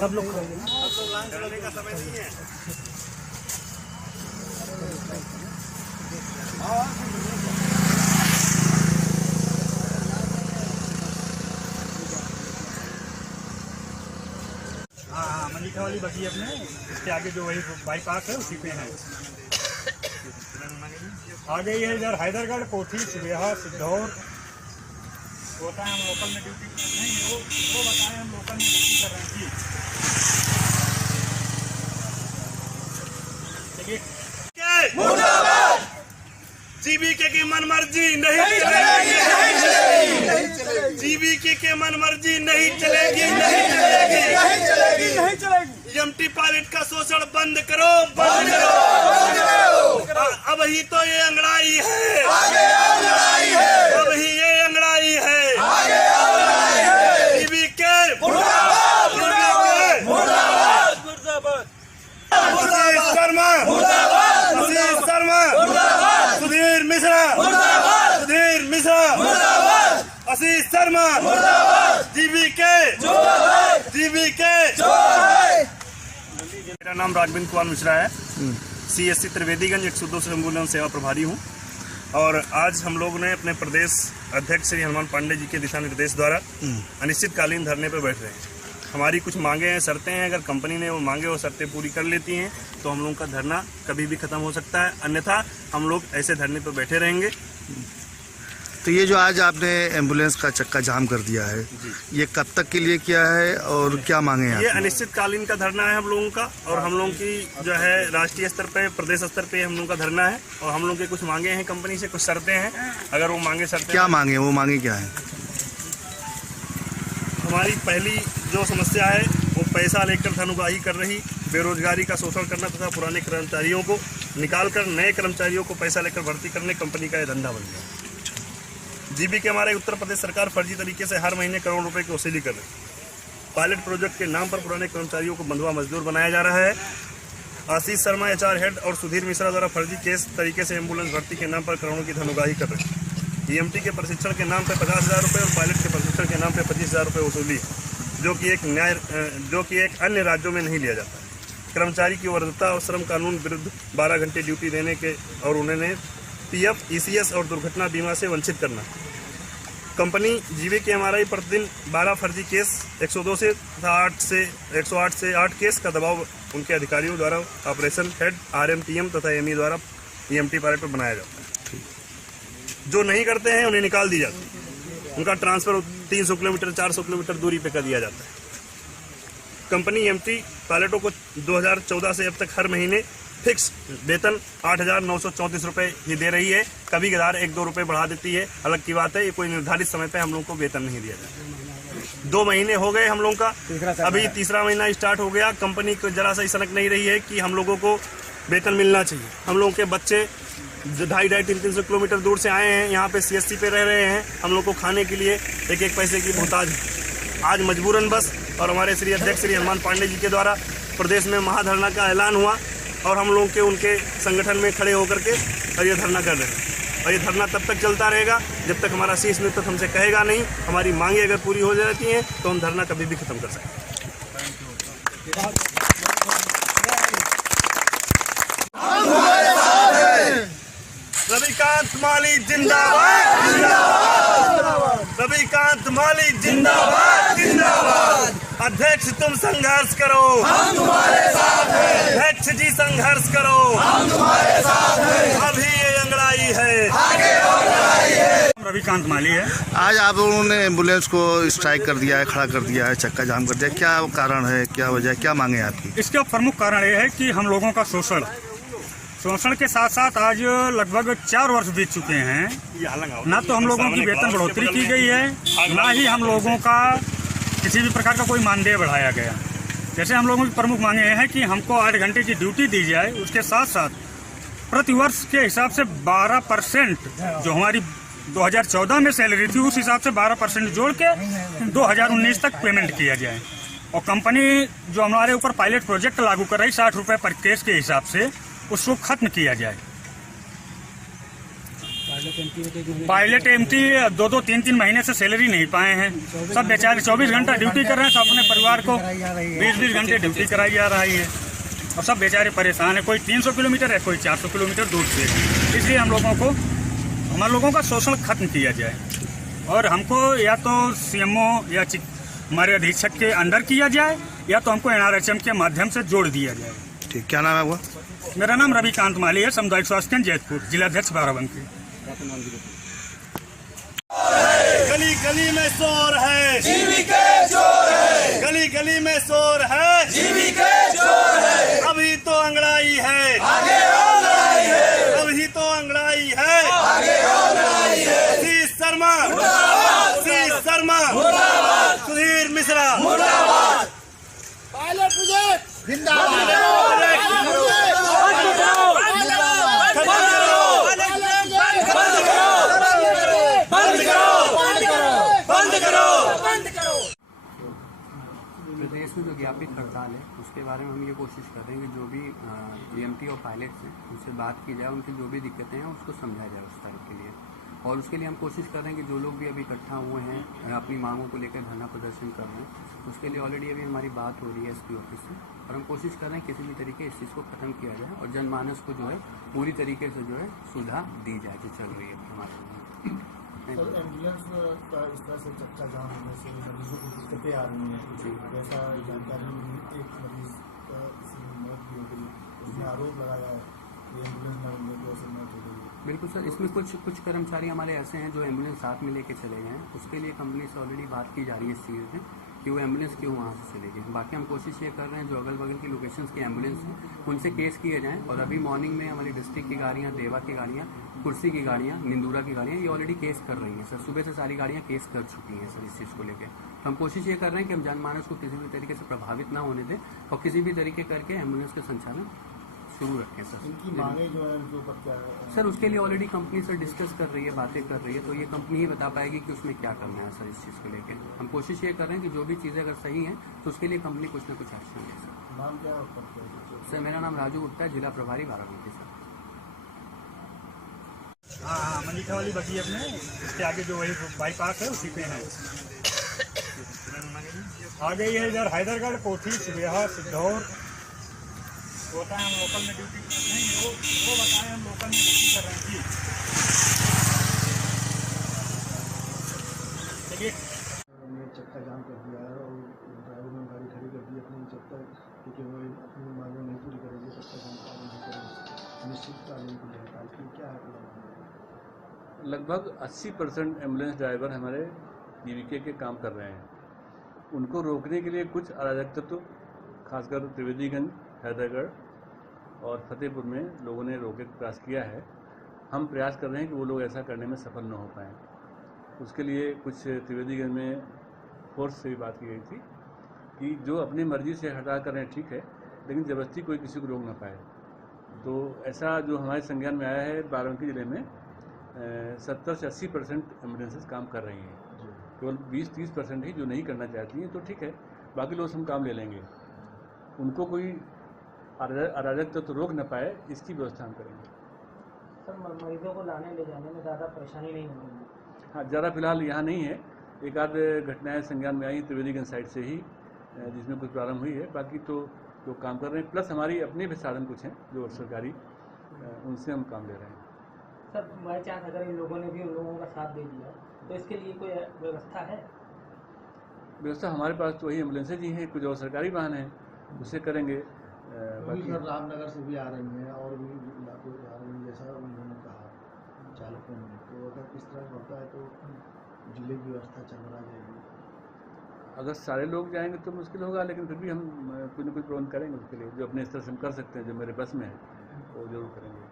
सब लोग का समय नहीं है। हाँ, मलिका वाली बची अपने, इसके आगे जो वही बाईपास है उसी पे है। आ गई है इधर हैदरगढ़, कोठी, सुबेहा, सिद्धौर। होता है हम लोकल में ड्यूटी नहीं, वो बताएं हम लोकल में ड्यूटी कर रहे हैं जी। मुर्दाबाद। जीबीके की मनमर्जी नहीं चलेगी, जीबीके के मनमर्जी नहीं चलेगी, नहीं चलेगी, नहीं चलेगी, नहीं चलेगी। एमटी पायलट का शोषण बंद करो, बंद करो, बंद करो। अब ही तो ये अंगड़ाई है, आगे अंगड़ाई है, अब ही ये अंगड़ाई है, आगे अंगड़ाई है। जीबीके मुर्दाबाद, मुर्दाबाद, मुर्दाबाद, मुर्दाबाद। आशीष शर्मा मुर्दाबाद, आशीष शर्मा मुर्दाबाद, सुधीर मिश्रा मुर्दाबाद, सुधीर मिश्रा मुर्दाबाद, आशीष शर्मा मुर्दाबाद, जीबीके जोहार, जीबीके जोहार। मेरा नाम राघवेंद्र कुमार मिश्रा है, CSC त्रिवेदीगंज 102 से एम्बुलेंस सेवा प्रभारी हूँ। और आज हम लोग ने अपने प्रदेश अध्यक्ष श्री हनुमान पांडे जी के दिशा निर्देश द्वारा अनिश्चितकालीन धरने पर बैठ रहे हैं। हमारी कुछ मांगे हैं, शर्तें हैं। अगर कंपनी ने वो मांगे और शर्तें पूरी कर लेती हैं तो हम लोगों का धरना कभी भी खत्म हो सकता है, अन्यथा हम लोग ऐसे धरने पर बैठे रहेंगे। तो ये जो आज आपने एम्बुलेंस का चक्का जाम कर दिया है, ये कब तक के लिए किया है और क्या मांगे हैं? ये अनिश्चितकालीन का धरना है हम लोगों का, और हम लोगों की जो है राष्ट्रीय स्तर पे, प्रदेश स्तर पे हम लोगों का धरना है। और हम लोगों के कुछ मांगे हैं, कंपनी से कुछ शर्तें हैं। अगर वो मांगे शर्तें क्या मांगे, वो मांगे क्या है? हमारी पहली जो समस्या है वो पैसा लेकर धनुगाही कर रही बेरोजगारी का शोषण करना तथा पुराने कर्मचारियों को निकालकर नए कर्मचारियों को पैसा लेकर भर्ती करने कंपनी का यह धंधा बन गया। जीबीके हमारे उत्तर प्रदेश सरकार फर्जी तरीके से हर महीने करोड़ रुपए की वसूली कर रही है। पायलट प्रोजेक्ट के नाम पर पुराने कर्मचारियों को बंधुआ मजदूर बनाया जा रहा है। आशीष शर्मा HR हेड और सुधीर मिश्रा द्वारा फर्जी केस तरीके से एम्बुलेंस भर्ती के नाम पर करोड़ों की धनुगाही कर रहे हैं। EMT के प्रशिक्षण के नाम पर 50,000 रुपये और पायलट के प्रशिक्षण के नाम पर 25,000 रुपये वसूली, जो कि एक अन्य राज्यों में नहीं लिया जाता। कर्मचारी की वरीयता और श्रम कानून विरुद्ध 12 घंटे ड्यूटी देने के और उन्हें PF, ECS और दुर्घटना बीमा से वंचित करना। कंपनी जीबीके MRI प्रतिदिन 12 फर्जी केस 102 से 108 से 8 केस का दबाव उनके अधिकारियों द्वारा ऑपरेशन हेड RM TM तथा ME द्वारा EMT पायलट पर बनाया जाता है। जो नहीं करते हैं उन्हें निकाल दी जाती है। उनका ट्रांसफर 300 किलोमीटर 400 किलोमीटर दूरी पे कर दिया जाता है। कंपनी EMT पायलटों को 2014 से अब तक हर महीने फिक्स वेतन 8,934 रुपये ही दे रही है। कभी कभार 1-2 रुपये बढ़ा देती है, अलग की बात है। ये कोई निर्धारित समय पे हम लोगों को वेतन नहीं दिया जाता। 2 महीने हो गए हम लोगों का, अभी तीसरा महीना स्टार्ट हो गया। कंपनी को जरा सा सनक नहीं रही है कि हम लोगों को वेतन मिलना चाहिए। हम लोगों के बच्चे 250-300 किलोमीटर दूर से आए हैं, यहाँ पे CSC पे रह रहे हैं। हम लोग को खाने के लिए एक पैसे की मोहताज है। आज मजबूरन बस, और हमारे श्री अध्यक्ष श्री हनुमान पांडे जी के द्वारा प्रदेश में महाधरना का ऐलान हुआ और हम लोग के उनके संगठन में खड़े होकर के और ये धरना कर रहे हैं। और ये धरना तब तक चलता रहेगा जब तक हमारा शीर्ष नेतृत्व हमसे कहेगा नहीं। हमारी मांगे अगर पूरी हो जाती हैं तो हम धरना कभी भी खत्म कर सकते हैं। रविकांत माली जिंदाबाद, जिंदाबाद। रविकांत माली जिंदाबाद, जिंदाबाद। अध्यक्ष तुम संघर्ष करो, हम तुम्हारे साथ हैं। अध्यक्ष जी संघर्ष करो, हम तुम्हारे साथ हैं। अभी ये अंगड़ाई है, आगे अंगड़ाई है। रविकांत माली है। आज आप लोगों ने एम्बुलेंस को स्ट्राइक कर दिया है, खड़ा कर दिया है, चक्का जाम कर दिया, क्या कारण है, क्या वजह है, क्या मांगे आपकी? इसका प्रमुख कारण ये है कि हम लोगों का शोषण के साथ साथ आज लगभग 4 वर्ष बीत चुके हैं। ना तो हम लोगों की वेतन बढ़ोतरी की गई है, ना ही हम लोगों का किसी भी प्रकार का कोई मानदेय बढ़ाया गया। जैसे हम लोगों की प्रमुख मांगे हैं कि हमको 8 घंटे की ड्यूटी दी जाए, उसके साथ साथ प्रति वर्ष के हिसाब से 12% जो हमारी 2014 में सैलरी थी उस हिसाब से 12% जोड़ के 2019 तक पेमेंट किया जाए। और कंपनी जो हमारे ऊपर पायलट प्रोजेक्ट लागू कर रही 60 रुपये पर केस के हिसाब से, उसको खत्म किया जाए। पायलट एमटी 2-3 महीने से सैलरी नहीं पाए हैं। सब बेचारे 24 घंटा ड्यूटी कर रहे हैं, सब अपने परिवार को 20-20 घंटे ड्यूटी कराई जा रही है और सब बेचारे परेशान है। कोई 300 किलोमीटर है, कोई 400 किलोमीटर दूर से। इसलिए हम लोगों का शोषण खत्म किया जाए और हमको या तो सीएमओ या हमारे अधीक्षक के अंडर किया जाए या तो हमको एनआरएचएम के माध्यम से जोड़ दिया जाए। ठीक, क्या नाम है आपका? मेरा नाम रविकांत माली है, सामुदायिक स्वास्थ्य केंद्र जैतपुर, जिलाध्यक्ष बाराबंकी। गली गली में शोर है, जीविका चोर है। गली गली में शोर है, जीविका चोर है। अभी तो अंगड़ाई है, आगे और लड़ाई है। अभी तो अंगड़ाई है, आगे और लड़ाई है। शीश शर्मा मुर्दाबाद, शीश शर्मा मुर्दाबाद, सुधीर मिश्रा मुर्दाबाद। पायलट प्रोजेक्ट जिंदाबाद। प्रदेश में जो व्यापित हड़ताल है उसके बारे में हम ये कोशिश कर रहे हैं कि जो भी जीएमटी और पायलट्स हैं उनसे बात की जाए, उनकी जो भी दिक्कतें हैं उसको समझाया जाए उस तरह के लिए। और उसके लिए हम कोशिश कर रहे हैं कि जो लोग भी अभी इकट्ठा हुए हैं अपनी मांगों को लेकर धरना प्रदर्शन कर रहे हैं, उसके लिए ऑलरेडी अभी हमारी बात हो रही है एसपी ऑफिस से और हम कोशिश कर रहे हैं किसी भी तरीके इस चीज़ को खत्म किया जाए और जनमानस को जो है पूरी तरीके से जो है सुविधा दी जाए जो चल रही है हमारे। एम्बुलेंस का इस तरह से चक्का जाम होने से मरीजों को दिक्कतें आ रही हैं, जैसा जानकारी मिली, एक मरीज का किसी मौत भी हो गई, उसने आरोप लगाया है कि एम्बुलेंस न मिलने की वजह से मौत हो गई। बिल्कुल सर, इसमें कुछ कर्मचारी हमारे ऐसे हैं जो एम्बुलेंस साथ में लेके चले गए हैं, उसके लिए कंपनी से ऑलरेडी बात की जा रही है इस चीज़ में कि वो एम्बुलेंस क्यों वहाँ से चले गए। बाकी हम कोशिश ये कर रहे हैं जो अगल बगल की लोकेशंस की एम्बुलेंस हैं उनसे केस किए जाएँ और अभी मॉर्निंग में हमारी डिस्ट्रिक्ट की गाड़ियाँ, देवा की गाड़ियाँ, कुर्सी की गाड़ियाँ, निंदूरा की गाड़ियाँ ये ऑलरेडी केस कर रही हैं सर। सुबह से सारी गाड़ियाँ केस कर चुकी हैं सर इस चीज़ को लेकर। तो हम कोशिश ये कर रहे हैं कि हम जनमानस को किसी भी तरीके से प्रभावित ना होने दें और किसी भी तरीके करके एम्बुलेंस का संचालन शुरू रखें सर। इनकी मांगे जो है उनके ऊपर क्या है सर? उसके लिए ऑलरेडी कंपनी सर डिस्कस कर रही है, बातें कर रही है, तो ये कंपनी ही बता पाएगी कि उसमें क्या करना है सर इस चीज़ को लेकर। हम कोशिश ये कर रहे हैं कि जो भी चीज़ें अगर सही हैं तो उसके लिए कंपनी कुछ ना कुछ एक्शन ले सर। नाम क्या है सर मेरा नाम राजू गुप्ता है, जिला प्रभारी बाराबंकी सर। हाँ, मनीषा वाली बची अपने, इसके आगे जो वही बाईपास है उसी पे है। आ गई है इधर हैदरगढ़, कोठी, सुबेहा, सिद्धौर। होता है हम लोकल में ड्यूटी नहीं, वो बताएं हम लोकल में ड्यूटी कर रहे हैं जी। चलिए, चक्का जाम कर दिया है और ड्राइवर ने गाड़ी खड़ी कर दी अपनी, जब तक क्योंकि वो अपनी मांगें नहीं पूरी करेंगे तब तक हम काम नहीं करेंगे। निश्चितकालीन की हड़ताल की क्या है? लगभग 80% एम्बुलेंस ड्राइवर हमारे जीविका के काम कर रहे हैं। उनको रोकने के लिए कुछ अराजक तत्व खासकर त्रिवेदीगंज, हैदरगढ़ और फतेहपुर में लोगों ने रोके का प्रयास किया है। हम प्रयास कर रहे हैं कि वो लोग ऐसा करने में सफल न हो पाएँ। उसके लिए कुछ त्रिवेदीगंज में फोर्स से भी बात की गई थी कि जो अपनी मर्जी से हड़ताल कर रहे हैं ठीक है, लेकिन ज़बरदस्ती कोई किसी को रोक ना पाए। तो ऐसा जो हमारे संज्ञान में आया है, बाराबंकी ज़िले में 70 से 80% एम्बुलेंसेस काम कर रही हैं। केवल 20-30% ही जो नहीं करना चाहती हैं, तो ठीक है, बाकी लोग हम काम ले लेंगे। उनको कोई अराजक तो रोक न पाए, इसकी व्यवस्था हम करेंगे। सर मरीजों को लाने ले जाने में ज़्यादा परेशानी नहीं होगी? हाँ, ज़्यादा फिलहाल यहाँ नहीं है। एक आध घटनाएं संज्ञान में आई त्रिवेदीगंज साइड से ही, जिसमें कुछ प्रारंभ हुई है। बाकी तो लोग काम कर रहे हैं, प्लस हमारी अपने भी साधन कुछ हैं जो सरकारी, उनसे हम काम ले रहे हैं। सर बाई चांस अगर इन लोगों ने भी उन लोगों का साथ दे दिया तो इसके लिए कोई व्यवस्था है? व्यवस्था हमारे पास तो वही एम्बुलेंसेज ही हैं, कुछ और सरकारी वाहन हैं, उससे करेंगे। बाकी रामनगर से भी आ रही हैं और भी इलाकों से आ रही हैं, जैसा उन्होंने कहा चालकों ने। तो अगर किस तरह होता है तो जिले की व्यवस्था चला जाएगी। अगर सारे लोग जाएंगे तो मुश्किल होगा, लेकिन फिर भी हम कुछ न कुछ प्रबंध करेंगे उसके लिए, जो अपने स्तर से हम कर सकते हैं, जो मेरे बस में है वो जरूर करेंगे।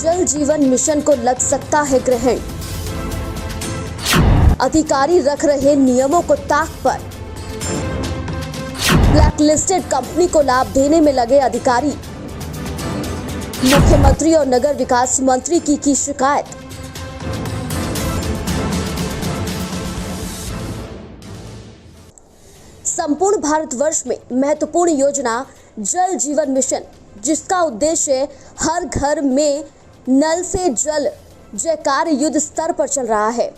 जल जीवन मिशन को लग सकता है ग्रहण। अधिकारी रख रहे नियमों को ताक पर। ब्लैकलिस्टेड कंपनी को लाभ देने में लगे अधिकारी। मुख्यमंत्री और नगर विकास मंत्री की शिकायत। संपूर्ण भारतवर्ष में महत्वपूर्ण योजना जल जीवन मिशन, जिसका उद्देश्य हर घर में नल से जल जयकार युद्ध स्तर पर चल रहा है।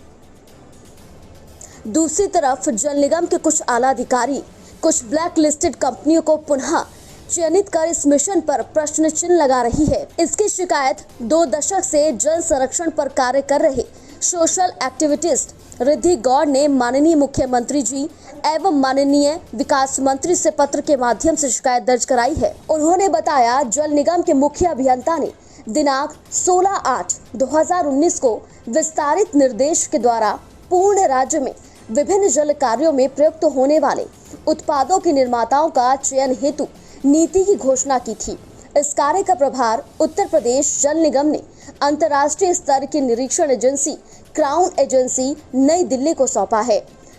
दूसरी तरफ जल निगम के कुछ आला अधिकारी कुछ ब्लैक लिस्टेड कंपनियों को पुनः चयनित कर इस मिशन पर प्रश्न चिन्ह लगा रही है। इसकी शिकायत 2 दशक से जल संरक्षण पर कार्य कर रहे सोशल एक्टिविस्ट रिद्धि गौड़ ने माननीय मुख्यमंत्री जी एवं माननीय विकास मंत्री से पत्र के माध्यम से शिकायत दर्ज कराई है। उन्होंने बताया, जल निगम के मुख्य अभियंता ने दिनांक 16/8/2019 को विस्तारित निर्देश के द्वारा पूर्ण राज्य में विभिन्न जल कार्यों में प्रयुक्त होने वाले उत्पादों के निर्माताओं का चयन हेतु नीति की घोषणा की थी। इस कार्य का प्रभार उत्तर प्रदेश जल निगम ने अंतर्राष्ट्रीय स्तर की निरीक्षण एजेंसी क्राउन एजेंसी नई दिल्ली को सौंपा है।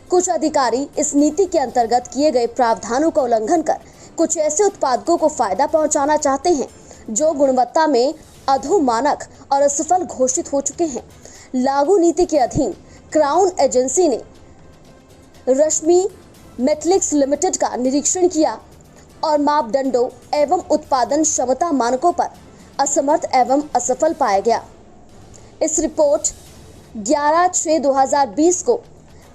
कुछ अधिकारी इस नीति के अंतर्गत किए गए प्रावधानों का उल्लंघन कर कुछ ऐसे उत्पादकों को फायदा पहुंचाना चाहते हैं जो गुणवत्ता में अधोमानक और असफल घोषित हो चुके हैं। लागू नीति के अधीन क्राउन एजेंसी ने रश्मि मेटलिक्स लिमिटेड का निरीक्षण किया और मापदंडों एवं उत्पादन क्षमता मानकों पर असमर्थ एवं असफल पाया गया। इस रिपोर्ट 11/6/2020 को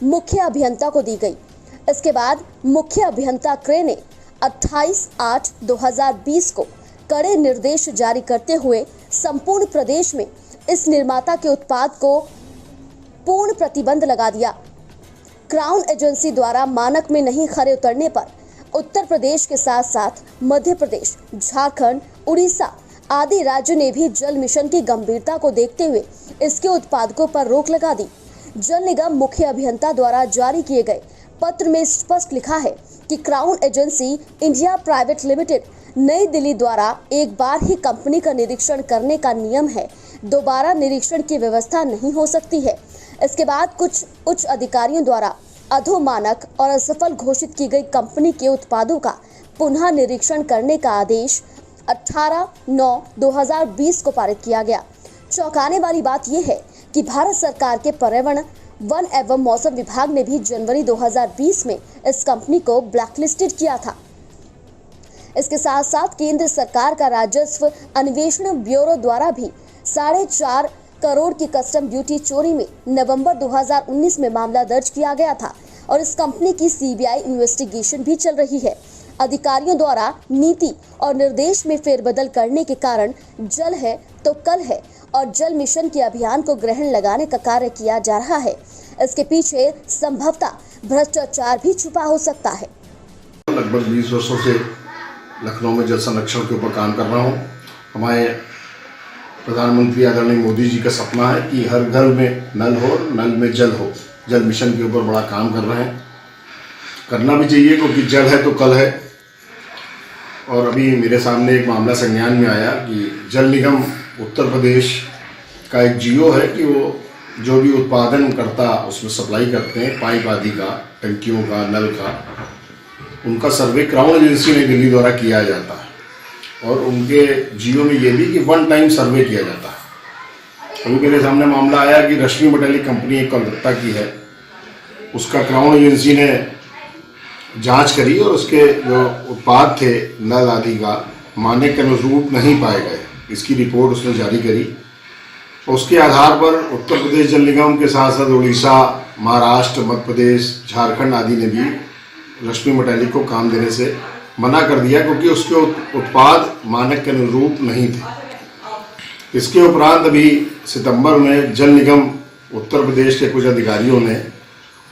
मुख्य अभियंता को दी गई। इसके बाद मुख्य अभियंता क्रे ने 28/8/2020 को कड़े निर्देश जारी करते हुए संपूर्ण प्रदेश में इस निर्माता के उत्पाद को पूर्ण प्रतिबंध लगा दिया। क्राउन एजेंसी द्वारा मानक में नहीं खरे उतरने पर उत्तर प्रदेश के साथ साथ मध्य प्रदेश, झारखंड, उड़ीसा आदि राज्यों ने भी जल मिशन की गंभीरता को देखते हुए इसके उत्पादकों पर रोक लगा दी। जल निगम मुख्य अभियंता द्वारा जारी किए गए पत्र में स्पष्ट लिखा है कि crown agency India private limited नई दिल्ली द्वारा एक बार ही कंपनी का निरीक्षण करने का नियम है, दोबारा निरीक्षण की व्यवस्था नहीं हो सकती है। इसके बाद कुछ उच्च अधिकारियों द्वारा अधोमानक और असफल घोषित की गई कंपनी के उत्पादों का पुनः निरीक्षण करने का आदेश 18/9/2020 को पारित किया गया। चौंकाने वाली बात यह है कि भारत सरकार के पर्यावरण, वन एवं मौसम विभाग ने भी जनवरी 2020 में इस कंपनी को ब्लैकलिस्टेड किया था। इसके साथ साथ केंद्र सरकार का राजस्व अन्वेषण ब्यूरो द्वारा भी 4.5 करोड़ की कस्टम ड्यूटी चोरी में नवंबर 2019 में मामला दर्ज किया गया था और इस कंपनी की सीबीआई इन्वेस्टिगेशन भी चल रही है। अधिकारियों द्वारा नीति और निर्देश में फेरबदल करने के कारण जल है तो कल है और जल मिशन के अभियान को ग्रहण लगाने का कार्य किया जा रहा है। इसके पीछे संभवतः भ्रष्टाचार भी छुपा हो सकता है। लगभग 20 वर्षों से लखनऊ में जल संरक्षण के ऊपर काम कर रहा हूँ। हमारे प्रधानमंत्री आदरणीय मोदी जी का सपना है कि हर घर में नल हो, नल में जल हो। जल मिशन के ऊपर बड़ा काम कर रहे हैं, करना भी चाहिए क्योंकि जल है तो कल है। और अभी मेरे सामने एक मामला संज्ञान में आया कि जल निगम उत्तर प्रदेश का एक जियो है कि वो जो भी उत्पादन करता उसमें सप्लाई करते हैं पाइप आदि का, टंकियों का, नल का, उनका सर्वे क्राउन एजेंसी ने दिल्ली द्वारा किया जाता है और उनके जियो में ये भी कि 1 टाइम सर्वे किया जाता है। अभी मेरे सामने मामला आया कि रश्मि मेटलिक कंपनी एक कोलकाता की है, उसका क्राउन एजेंसी ने जांच करी और उसके जो उत्पाद थे नल आदि का मानक के अनुरूप नहीं पाए गए। इसकी रिपोर्ट उसने जारी करी। उसके आधार पर उत्तर प्रदेश जल निगम के साथ साथ उड़ीसा, महाराष्ट्र, मध्य प्रदेश, झारखंड आदि ने भी रश्मि मेटलिक को काम देने से मना कर दिया क्योंकि उसके उत्पाद मानक के अनुरूप नहीं थे। इसके उपरांत अभी सितंबर में जल निगम उत्तर प्रदेश के कुछ अधिकारियों ने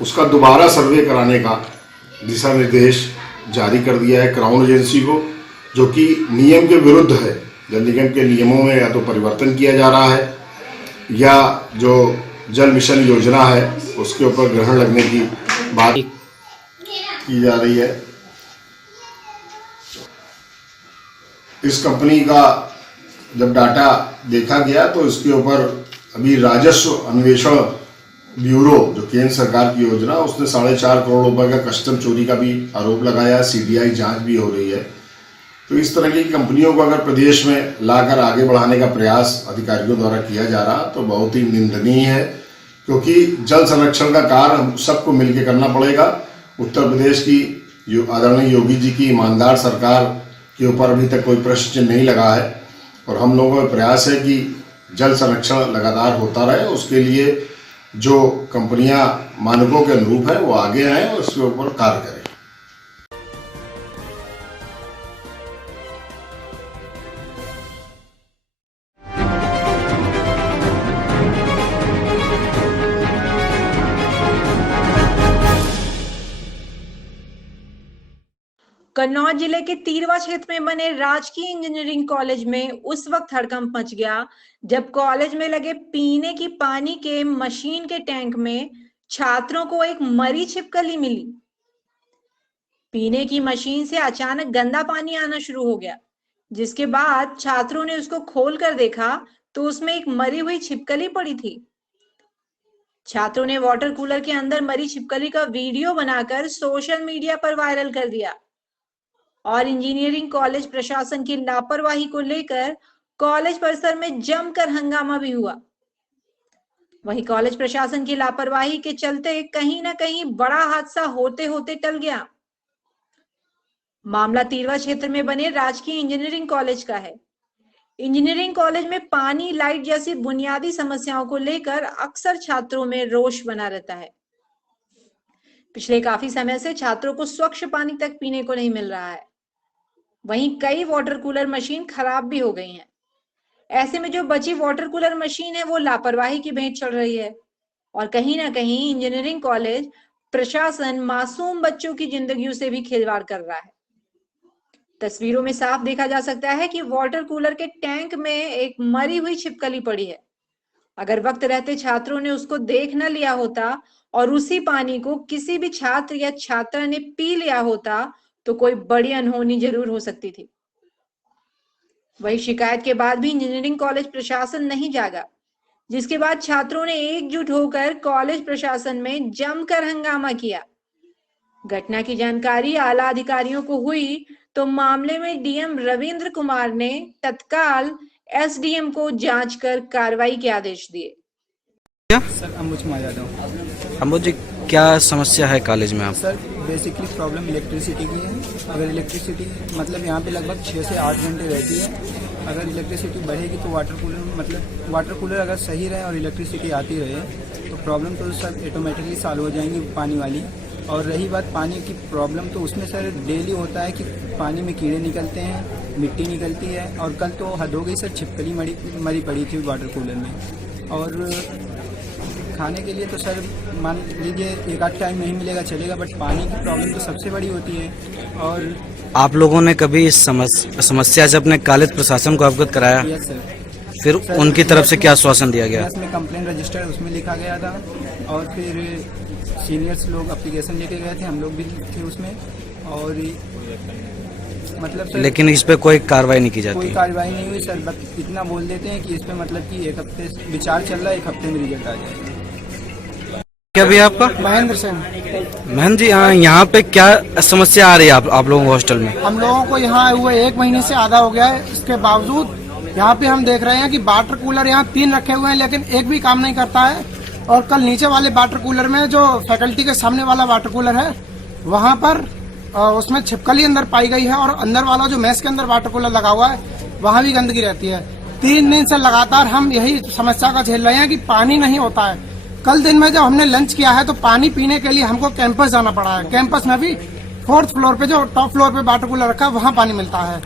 उसका दोबारा सर्वे कराने का दिशा निर्देश जारी कर दिया है क्राउन एजेंसी को, जो कि नियम के विरुद्ध है। जल निगम के नियमों में या तो परिवर्तन किया जा रहा है या जो जल मिशन योजना है उसके ऊपर ग्रहण लगने की बात की जा रही है। इस कंपनी का जब डाटा देखा गया तो इसके ऊपर अभी राजस्व अन्वेषण ब्यूरो जो केंद्र सरकार की योजना, उसने 4.5 करोड़ रुपए का कस्टम चोरी का भी आरोप लगाया। सीबीआई जांच भी हो रही है तो इस तरह की कंपनियों को अगर प्रदेश में लाकर आगे बढ़ाने का प्रयास अधिकारियों द्वारा किया जा रहा तो बहुत ही निंदनीय है, क्योंकि जल संरक्षण का कार्य हम सबको मिलकर करना पड़ेगा। उत्तर प्रदेश की आदरणीय योगी जी की ईमानदार सरकार के ऊपर अभी तक कोई प्रश्न चिन्ह नहीं लगा है और हम लोगों का प्रयास है कि जल संरक्षण लगातार होता रहे। उसके लिए जो कंपनियां मानकों के अनुरूप है वो आगे आए और उसके ऊपर कार्य करें। कन्नौज जिले के तीरवा क्षेत्र में बने राजकीय इंजीनियरिंग कॉलेज में उस वक्त हड़कंप मच गया जब कॉलेज में लगे पीने की पानी के मशीन के टैंक में छात्रों को एक मरी छिपकली मिली। पीने की मशीन से अचानक गंदा पानी आना शुरू हो गया, जिसके बाद छात्रों ने उसको खोल कर देखा तो उसमें एक मरी हुई छिपकली पड़ी थी। छात्रों ने वाटर कूलर के अंदर मरी छिपकली का वीडियो बनाकर सोशल मीडिया पर वायरल कर दिया और इंजीनियरिंग कॉलेज प्रशासन की लापरवाही को लेकर कॉलेज परिसर में जमकर हंगामा भी हुआ। वहीं कॉलेज प्रशासन की लापरवाही के चलते कहीं ना कहीं बड़ा हादसा होते होते टल गया। मामला तीरवा क्षेत्र में बने राजकीय इंजीनियरिंग कॉलेज का है। इंजीनियरिंग कॉलेज में पानी, लाइट जैसी बुनियादी समस्याओं को लेकर अक्सर छात्रों में रोष बना रहता है। पिछले काफी समय से छात्रों को स्वच्छ पानी तक पीने को नहीं मिल रहा है। वहीं कई वाटर कूलर मशीन खराब भी हो गई हैं। ऐसे में जो बची वाटर कूलर मशीन है वो लापरवाही की भेंट चढ़ रही है और कहीं ना कहीं इंजीनियरिंग कॉलेज प्रशासन मासूम बच्चों की जिंदगियों से भी खिलवाड़ कर रहा है। तस्वीरों में साफ देखा जा सकता है कि वाटर कूलर के टैंक में एक मरी हुई छिपकली पड़ी है। अगर वक्त रहते छात्रों ने उसको देख न लिया होता और उसी पानी को किसी भी छात्र या छात्रा ने पी लिया होता तो कोई बड़ी अनहोनी जरूर हो सकती थी। वही शिकायत के बाद भी इंजीनियरिंग कॉलेज प्रशासन नहीं जागा, जिसके बाद छात्रों ने एकजुट होकर कॉलेज प्रशासन में जमकर हंगामा किया। घटना की जानकारी आला अधिकारियों को हुई तो मामले में डीएम रविंद्र कुमार ने तत्काल एसडीएम को जांच कर कार्रवाई के आदेश दिए। सर अम्बुज कुमार यादव। अम्बुज जी, क्या समस्या है कॉलेज में आप? सर बेसिकली प्रॉब्लम इलेक्ट्रिसिटी की है। अगर इलेक्ट्रिसिटी मतलब यहाँ पे लगभग 6 से 8 घंटे रहती है। अगर इलेक्ट्रिसिटी बढ़ेगी तो वाटर कूलर अगर सही रहे और इलेक्ट्रिसिटी आती रहे तो प्रॉब्लम तो सर ऑटोमेटिकली सॉल्व हो जाएंगी पानी वाली। और रही बात पानी की प्रॉब्लम, तो उसमें सर डेली होता है कि पानी में कीड़े निकलते हैं, मिट्टी निकलती है। और कल तो हद हो गई सर, छिपकली मरी पड़ी थी वाटर कूलर में। और खाने के लिए तो सर मान लीजिए एक आध टाइम नहीं मिलेगा चलेगा, बट पानी की प्रॉब्लम तो सबसे बड़ी होती है। और आप लोगों ने कभी इस समस्या से अपने कॉलेज प्रशासन को अवगत कराया? Yes sir. फिर उनकी तरफ से क्या आश्वासन दिया गया? उसमें कंप्लेंट रजिस्टर उसमें लिखा गया था और फिर सीनियर्स लोग एप्लीकेशन लेके गए थे, हम लोग भी थे उसमें। और मतलब सर, लेकिन इस पे कोई कार्रवाई नहीं की जाती? कोई कार्रवाई नहीं हुई सर। बस इतना बोल देते हैं कि इस पे मतलब कि 1 हफ्ते विचार चल रहा है, 1 हफ्ते में रिजल्ट आ जाएगा। क्या भी आपका? महेंद्र सिंह। महेंद्र जी, यहाँ पे क्या समस्या आ रही है आप लोगों को हॉस्टल में? हम लोगों को यहाँ हुए 1 महीने से आधा हो गया है। इसके बावजूद यहाँ पे हम देख रहे हैं कि वाटर कूलर यहाँ 3 रखे हुए हैं, लेकिन एक भी काम नहीं करता है। और कल नीचे वाले वाटर कूलर में, जो फैकल्टी के सामने वाला वाटर कूलर है, वहाँ पर उसमें छिपकली अंदर पाई गई है। और अंदर वाला जो मेस के अंदर वाटर कूलर लगा हुआ है वहाँ भी गंदगी रहती है। 3 दिन से लगातार हम यही समस्या का झेल रहे हैं कि पानी नहीं होता है। कल दिन में जब हमने लंच किया है तो पानी पीने के लिए हमको कैंपस जाना पड़ा है। कैंपस में भी 4th फ्लोर पे, जो टॉप फ्लोर पे वाटर कूलर रखा है, वहाँ पानी मिलता है।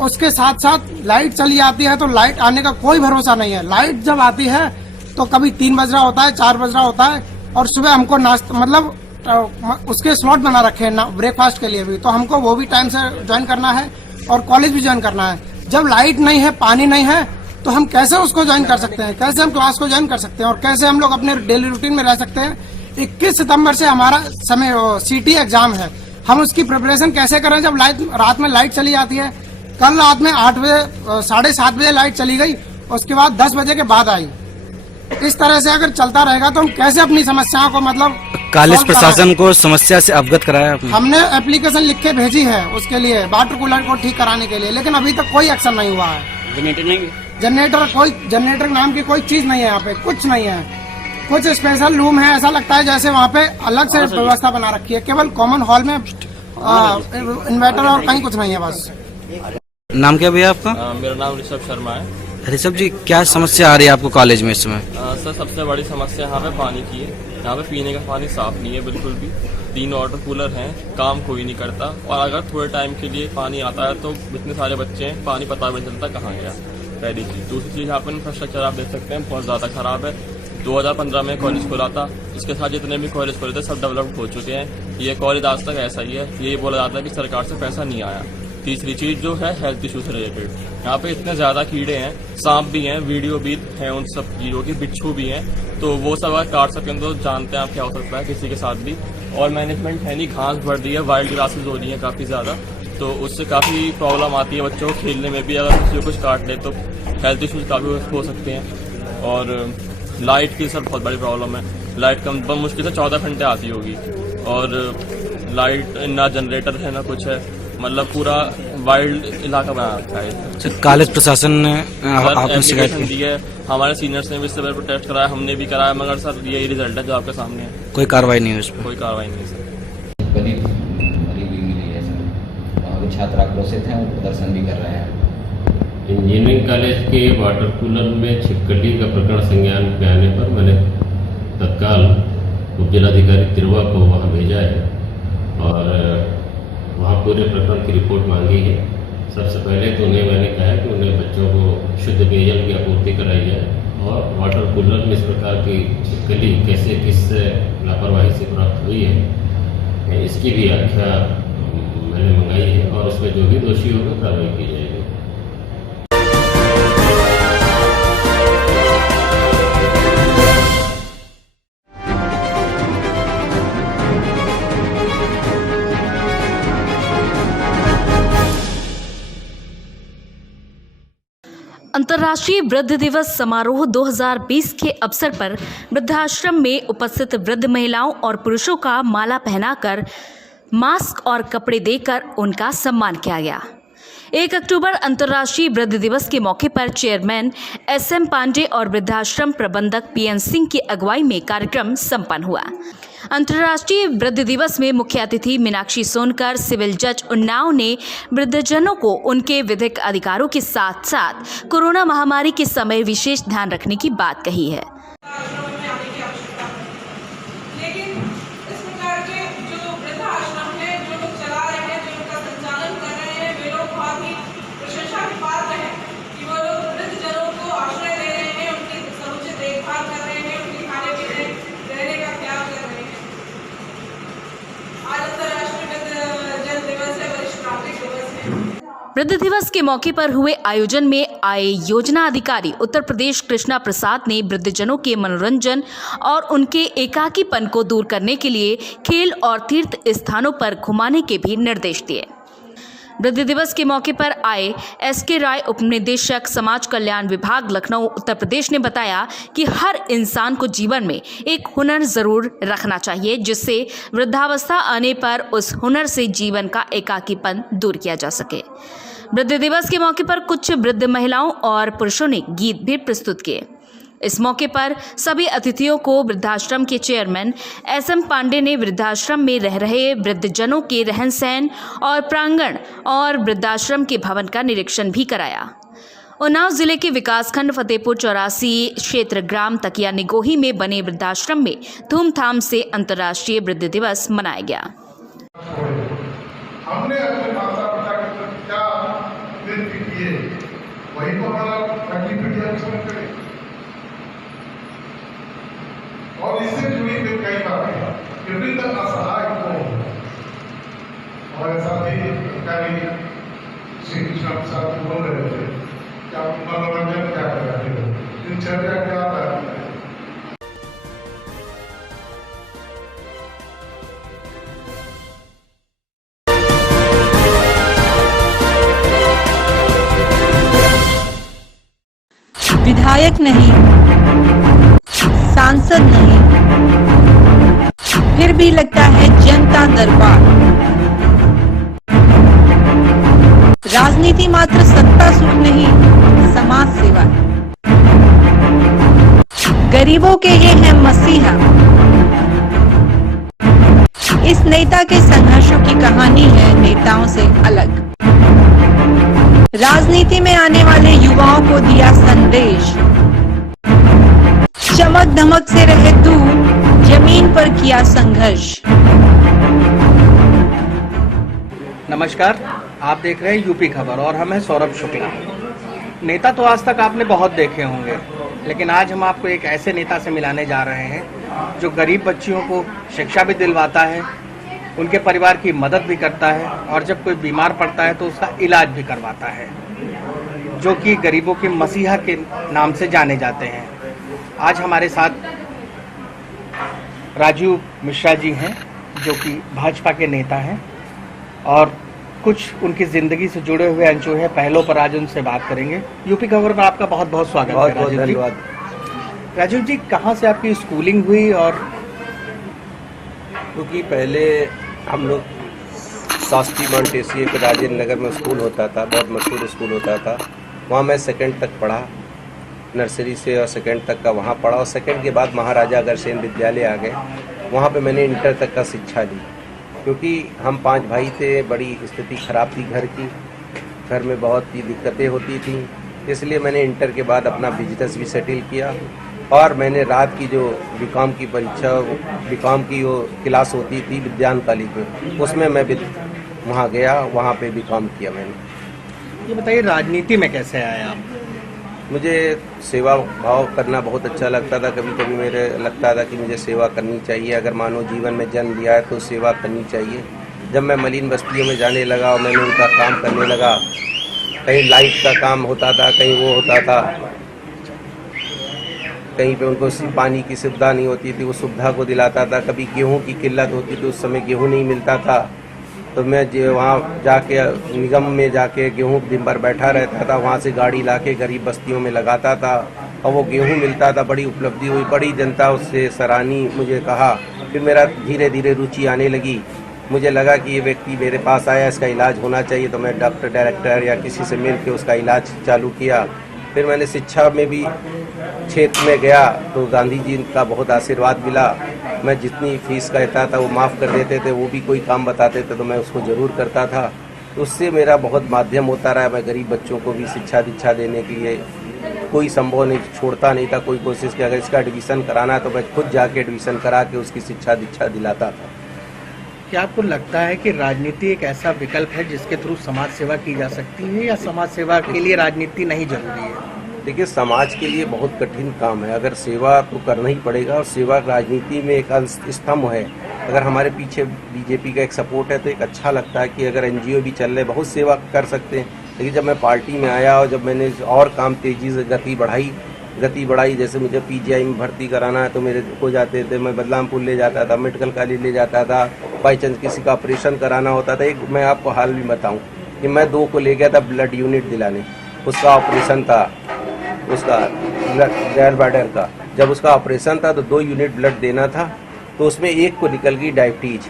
उसके साथ साथ लाइट चली आती है तो लाइट आने का कोई भरोसा नहीं है। लाइट जब आती है तो कभी 3 बज रहा होता है, 4 बज रहा होता है। और सुबह हमको नाश्ता मतलब उसके स्लॉट बना रखे हैं ब्रेकफास्ट के लिए भी, तो हमको वो भी टाइम से ज्वाइन करना है और कॉलेज भी ज्वाइन करना है। जब लाइट नहीं है, पानी नहीं है, तो हम कैसे उसको ज्वाइन कर सकते हैं? कैसे हम क्लास को ज्वाइन कर सकते हैं और कैसे हम लोग अपने डेली रूटीन में रह सकते हैं? 21 सितंबर से हमारा सीटी एग्जाम है, हम उसकी प्रिपरेशन कैसे करें जब रात में लाइट चली जाती है? कल रात में 8 बजे 7:30 बजे लाइट चली गई, उसके बाद 10 बजे के बाद आई। इस तरह से अगर चलता रहेगा तो हम कैसे अपनी समस्याओं को मतलब कॉलेज solve करा प्रशासन को समस्या से अवगत कराया आपने? हमने एप्लीकेशन लिख के भेजी है उसके लिए, वाटर कूलर को ठीक कराने के लिए, लेकिन अभी तक कोई एक्शन नहीं हुआ है। जनरेटर नाम की कोई चीज नहीं है यहाँ पे, कुछ नहीं है। कुछ स्पेशल रूम है, ऐसा लगता है जैसे वहाँ पे अलग से व्यवस्था बना रखी है, केवल कॉमन हॉल में इन्वर्टर और कहीं कुछ नहीं है बस। नाम क्या भैया आपका? मेरा नाम ऋषभ शर्मा है। ऋषभ जी, क्या समस्या आ रही है आपको कॉलेज में इस समय? सर, सबसे बड़ी समस्या यहाँ पे पानी की है। यहाँ पे पीने का पानी साफ नहीं है बिल्कुल भी। 3 वाटर कूलर हैं, काम कोई नहीं करता, और अगर थोड़े टाइम के लिए पानी आता है तो इतने सारे बच्चे हैं, पानी पता भी नहीं चलता कहाँ गया, पहली चीज़। दूसरी चीज़, यहाँ पर इंफ्रास्ट्रक्चर आप देख सकते हैं बहुत ज़्यादा खराब है। 2015 में कॉलेज खुला था, इसके साथ जितने भी कॉलेज खुले थे सब डेवलप्ड हो चुके हैं। ये कॉलेज आज तक ऐसा ही है। ये बोला जाता है कि सरकार से पैसा नहीं आया। तीसरी चीज़ जो है हेल्थ इशू से रिलेटेड, यहाँ पे इतने ज़्यादा कीड़े हैं, सांप भी हैं, वीडियो भी हैं उन सब कीड़ों की, बिच्छू भी हैं, तो वो सब अगर काट सकें तो जानते हैं आप क्या हो सकता है किसी के साथ भी। और मैनेजमेंट है नहीं, घास बढ़ रही है, वाइल्ड ग्रासेस हो रही हैं काफ़ी ज़्यादा, तो उससे काफ़ी प्रॉब्लम आती है बच्चों को खेलने में भी। अगर किसी को कुछ काट ले तो हेल्थ इशूज़ काफ़ी हो सकते हैं। और लाइट की सर बहुत बड़ी प्रॉब्लम है। लाइट कम मुश्किल से 14 घंटे आती होगी, और लाइट ना जनरेटर है ना कुछ है, मतलब पूरा वाइल्ड इलाका बना रखा है। कॉलेज प्रशासन ने आपने शिकायत दी है, हमारे सीनियर्स ने भी इससे प्रोटेस्ट कराया, हमने भी कराया, मगर सर यही रिजल्ट है जो आपके सामने है। कोई कार्रवाई नहीं है उस पर? कोई कार्रवाई नहीं है सर। मरी हुई मिली है सर, वहाँ के छात्र आक्रोशित हैं, वो प्रदर्शन भी कर रहे हैं। इंजीनियरिंग कॉलेज के वाटर कूलर में छिपकली का प्रकरण संज्ञान पे आने पर मैंने तत्काल उप जिलाधिकारी तिरवा को वहाँ भेजा है और वहाँ पूरे प्रकरण की रिपोर्ट मांगी है। सबसे पहले तो उन्हें मैंने कहा कि उन्हें बच्चों को शुद्ध पेयजल की आपूर्ति कराई जाए और वाटर कूलर में इस प्रकार की छिपकली कैसे किस लापरवाही से प्राप्त हुई है इसकी भी व्याख्या मैंने मंगाई है और उसमें जो भी दोषी होगा कार्रवाई की जाएगी। अंतर्राष्ट्रीय वृद्ध दिवस समारोह 2020 के अवसर पर वृद्धाश्रम में उपस्थित वृद्ध महिलाओं और पुरुषों का माला पहनाकर मास्क और कपड़े देकर उनका सम्मान किया गया। 1 अक्टूबर अंतर्राष्ट्रीय वृद्ध दिवस के मौके पर चेयरमैन SM पांडे और वृद्धाश्रम प्रबंधक PN सिंह की अगुवाई में कार्यक्रम संपन्न हुआ। अंतर्राष्ट्रीय वृद्ध दिवस में मुख्य अतिथि मीनाक्षी सोनकर, सिविल जज उन्नाव ने वृद्धजनों को उनके विधिक अधिकारों के साथ साथ कोरोना महामारी के समय विशेष ध्यान रखने की बात कही है। वृद्ध दिवस के मौके पर हुए आयोजन में आए योजना अधिकारी उत्तर प्रदेश कृष्णा प्रसाद ने वृद्धजनों के मनोरंजन और उनके एकाकीपन को दूर करने के लिए खेल और तीर्थ स्थानों पर घुमाने के भी निर्देश दिए। वृद्ध दिवस के मौके पर आए SK राय उपनिदेशक समाज कल्याण विभाग लखनऊ उत्तर प्रदेश ने बताया कि हर इंसान को जीवन में एक हुनर जरूर रखना चाहिए जिससे वृद्धावस्था आने पर उस हुनर से जीवन का एकाकीपन दूर किया जा सके। वृद्ध दिवस के मौके पर कुछ वृद्ध महिलाओं और पुरुषों ने गीत भी प्रस्तुत किए। इस मौके पर सभी अतिथियों को वृद्धाश्रम के चेयरमैन SM पांडे ने वृद्धाश्रम में रह रहे वृद्धजनों के रहन सहन और प्रांगण और वृद्धाश्रम के भवन का निरीक्षण भी कराया। उन्नाव जिले के विकासखंड फतेहपुर 84 क्षेत्र ग्राम तकिया निगोही में बने वृद्धाश्रम में धूमधाम से अंतर्राष्ट्रीय वृद्ध दिवस मनाया गया। हमने अपने माता पिता के प्रति क्या वृद्धि किए वही तो हमारा अगली पीढ़ी अनुसरण करे और इससे जुड़ी हुई कई बातें कि वृद्ध असहाय को हमारे साथ ही अधिकारी श्री कृष्णा प्रसाद बोल रहे थे क्या मनोरंजन क्या कर रहे थे, दिनचर्या क्या है। विधायक नहीं, सांसद नहीं, फिर भी लगता है जनता दरबार। राजनीति मात्र सत्ता सुख नहीं, समाज सेवा है। गरीबों के ये हैं मसीहा। इस नेता के संघर्षों की कहानी है नेताओं से अलग। राजनीति में आने वाले युवाओं को दिया संदेश, चमक धमक से रहे दूर, जमीन पर किया संघर्ष। नमस्कार, आप देख रहे हैं यूपी खबर और हम हैं सौरभ शुक्ला। नेता तो आज तक आपने बहुत देखे होंगे, लेकिन आज हम आपको एक ऐसे नेता से मिलाने जा रहे हैं जो गरीब बच्चियों को शिक्षा भी दिलवाता है, उनके परिवार की मदद भी करता है और जब कोई बीमार पड़ता है तो उसका इलाज भी करवाता है, जो कि गरीबों के मसीहा के नाम से जाने जाते हैं। आज हमारे साथ राजीव मिश्रा जी हैं, जो कि भाजपा के नेता हैं और कुछ उनकी जिंदगी से जुड़े हुए अनछुए पहलों पर आज उनसे बात करेंगे। यूपी खबर में आपका बहुत बहुत स्वागत है। बहुत धन्यवाद। राजीव जी, कहाँ से आपकी स्कूलिंग हुई? और क्योंकि पहले हम लोग शास्त्री मॉन्टेसिए के राजेंद्र नगर में स्कूल होता था, बहुत मशहूर स्कूल होता था। वहाँ मैं सेकंड तक पढ़ा, नर्सरी से और सेकंड तक का वहाँ पढ़ा और सेकंड के बाद महाराजा अग्रसेन विद्यालय आ गए। वहाँ पे मैंने इंटर तक का शिक्षा ली। क्योंकि हम 5 भाई थे, बड़ी स्थिति खराब थी घर की, घर में बहुत ही दिक्कतें होती थी, इसलिए मैंने इंटर के बाद अपना बिजनेस भी सेटल किया और मैंने रात की जो बीकॉम की परीक्षा, बीकॉम की वो क्लास होती थी विज्ञान कॉलेज में, उसमें मैं वहाँ गया, वहाँ पे बीकॉम किया मैंने। ये बताइए, राजनीति में कैसे आए आप? मुझे सेवा भाव करना बहुत अच्छा लगता था। कभी कभी मेरे लगता था कि मुझे सेवा करनी चाहिए, अगर मानव जीवन में जन्म लिया है तो सेवा करनी चाहिए। जब मैं मलिन बस्तियों में जाने लगा और मैंने उनका काम करने लगा, कहीं लाइट का काम होता था, कहीं वो होता था, कहीं पे उनको पानी की सुविधा नहीं होती थी, वो सुविधा को दिलाता था। कभी गेहूं की किल्लत होती थी, उस समय गेहूं नहीं मिलता था, तो मैं वहाँ जाके निगम में जाके गेहूं दिन भर बैठा रहता था, वहाँ से गाड़ी लाके गरीब बस्तियों में लगाता था और वो गेहूं मिलता था। बड़ी उपलब्धि हुई, बड़ी जनता उससे सराहनी मुझे कहा। फिर मेरा धीरे धीरे रुचि आने लगी, मुझे लगा कि ये व्यक्ति मेरे पास आया, इसका इलाज होना चाहिए, तो मैं डॉक्टर डायरेक्टर या किसी से मिल के उसका इलाज चालू किया। फिर मैंने शिक्षा में भी क्षेत्र में गया तो गांधी जी का बहुत आशीर्वाद मिला। मैं जितनी फीस कहता था वो माफ़ कर देते थे, वो भी कोई काम बताते थे तो मैं उसको ज़रूर करता था। उससे मेरा बहुत माध्यम होता रहा। मैं गरीब बच्चों को भी शिक्षा दीक्षा देने के लिए कोई संभव नहीं छोड़ता नहीं था, कोई कोशिश की। अगर इसका एडमिशन कराना है तो मैं खुद जाके एडमिशन करा के उसकी शिक्षा दीक्षा दिलाता था। क्या आपको लगता है कि राजनीति एक ऐसा विकल्प है जिसके थ्रू समाज सेवा की जा सकती है, या समाज सेवा के लिए राजनीति नहीं जरूरी है? देखिए, समाज के लिए बहुत कठिन काम है, अगर सेवा तो करना ही पड़ेगा और सेवा राजनीति में एक स्तंभ है। अगर हमारे पीछे बीजेपी का एक सपोर्ट है तो एक अच्छा लगता है कि अगर एनजीओ भी चल रहे, बहुत सेवा कर सकते हैं। लेकिन जब मैं पार्टी में आया और जब मैंने और काम तेजी से गति बढ़ाई, जैसे मुझे पीजीआई में भर्ती कराना है तो मेरे हो जाते थे, मैं बदलामपुर ले जाता था, मेडिकल कॉलेज ले जाता था, बाई चांस किसी का ऑपरेशन कराना होता था। एक मैं आपको हाल भी बताऊं कि मैं 2 को ले गया था ब्लड यूनिट दिलाने, उसका ऑपरेशन था, उसका रेल बैडर का। जब उसका ऑपरेशन था तो 2 यूनिट ब्लड देना था, तो उसमें 1 को निकल गई डायबिटीज,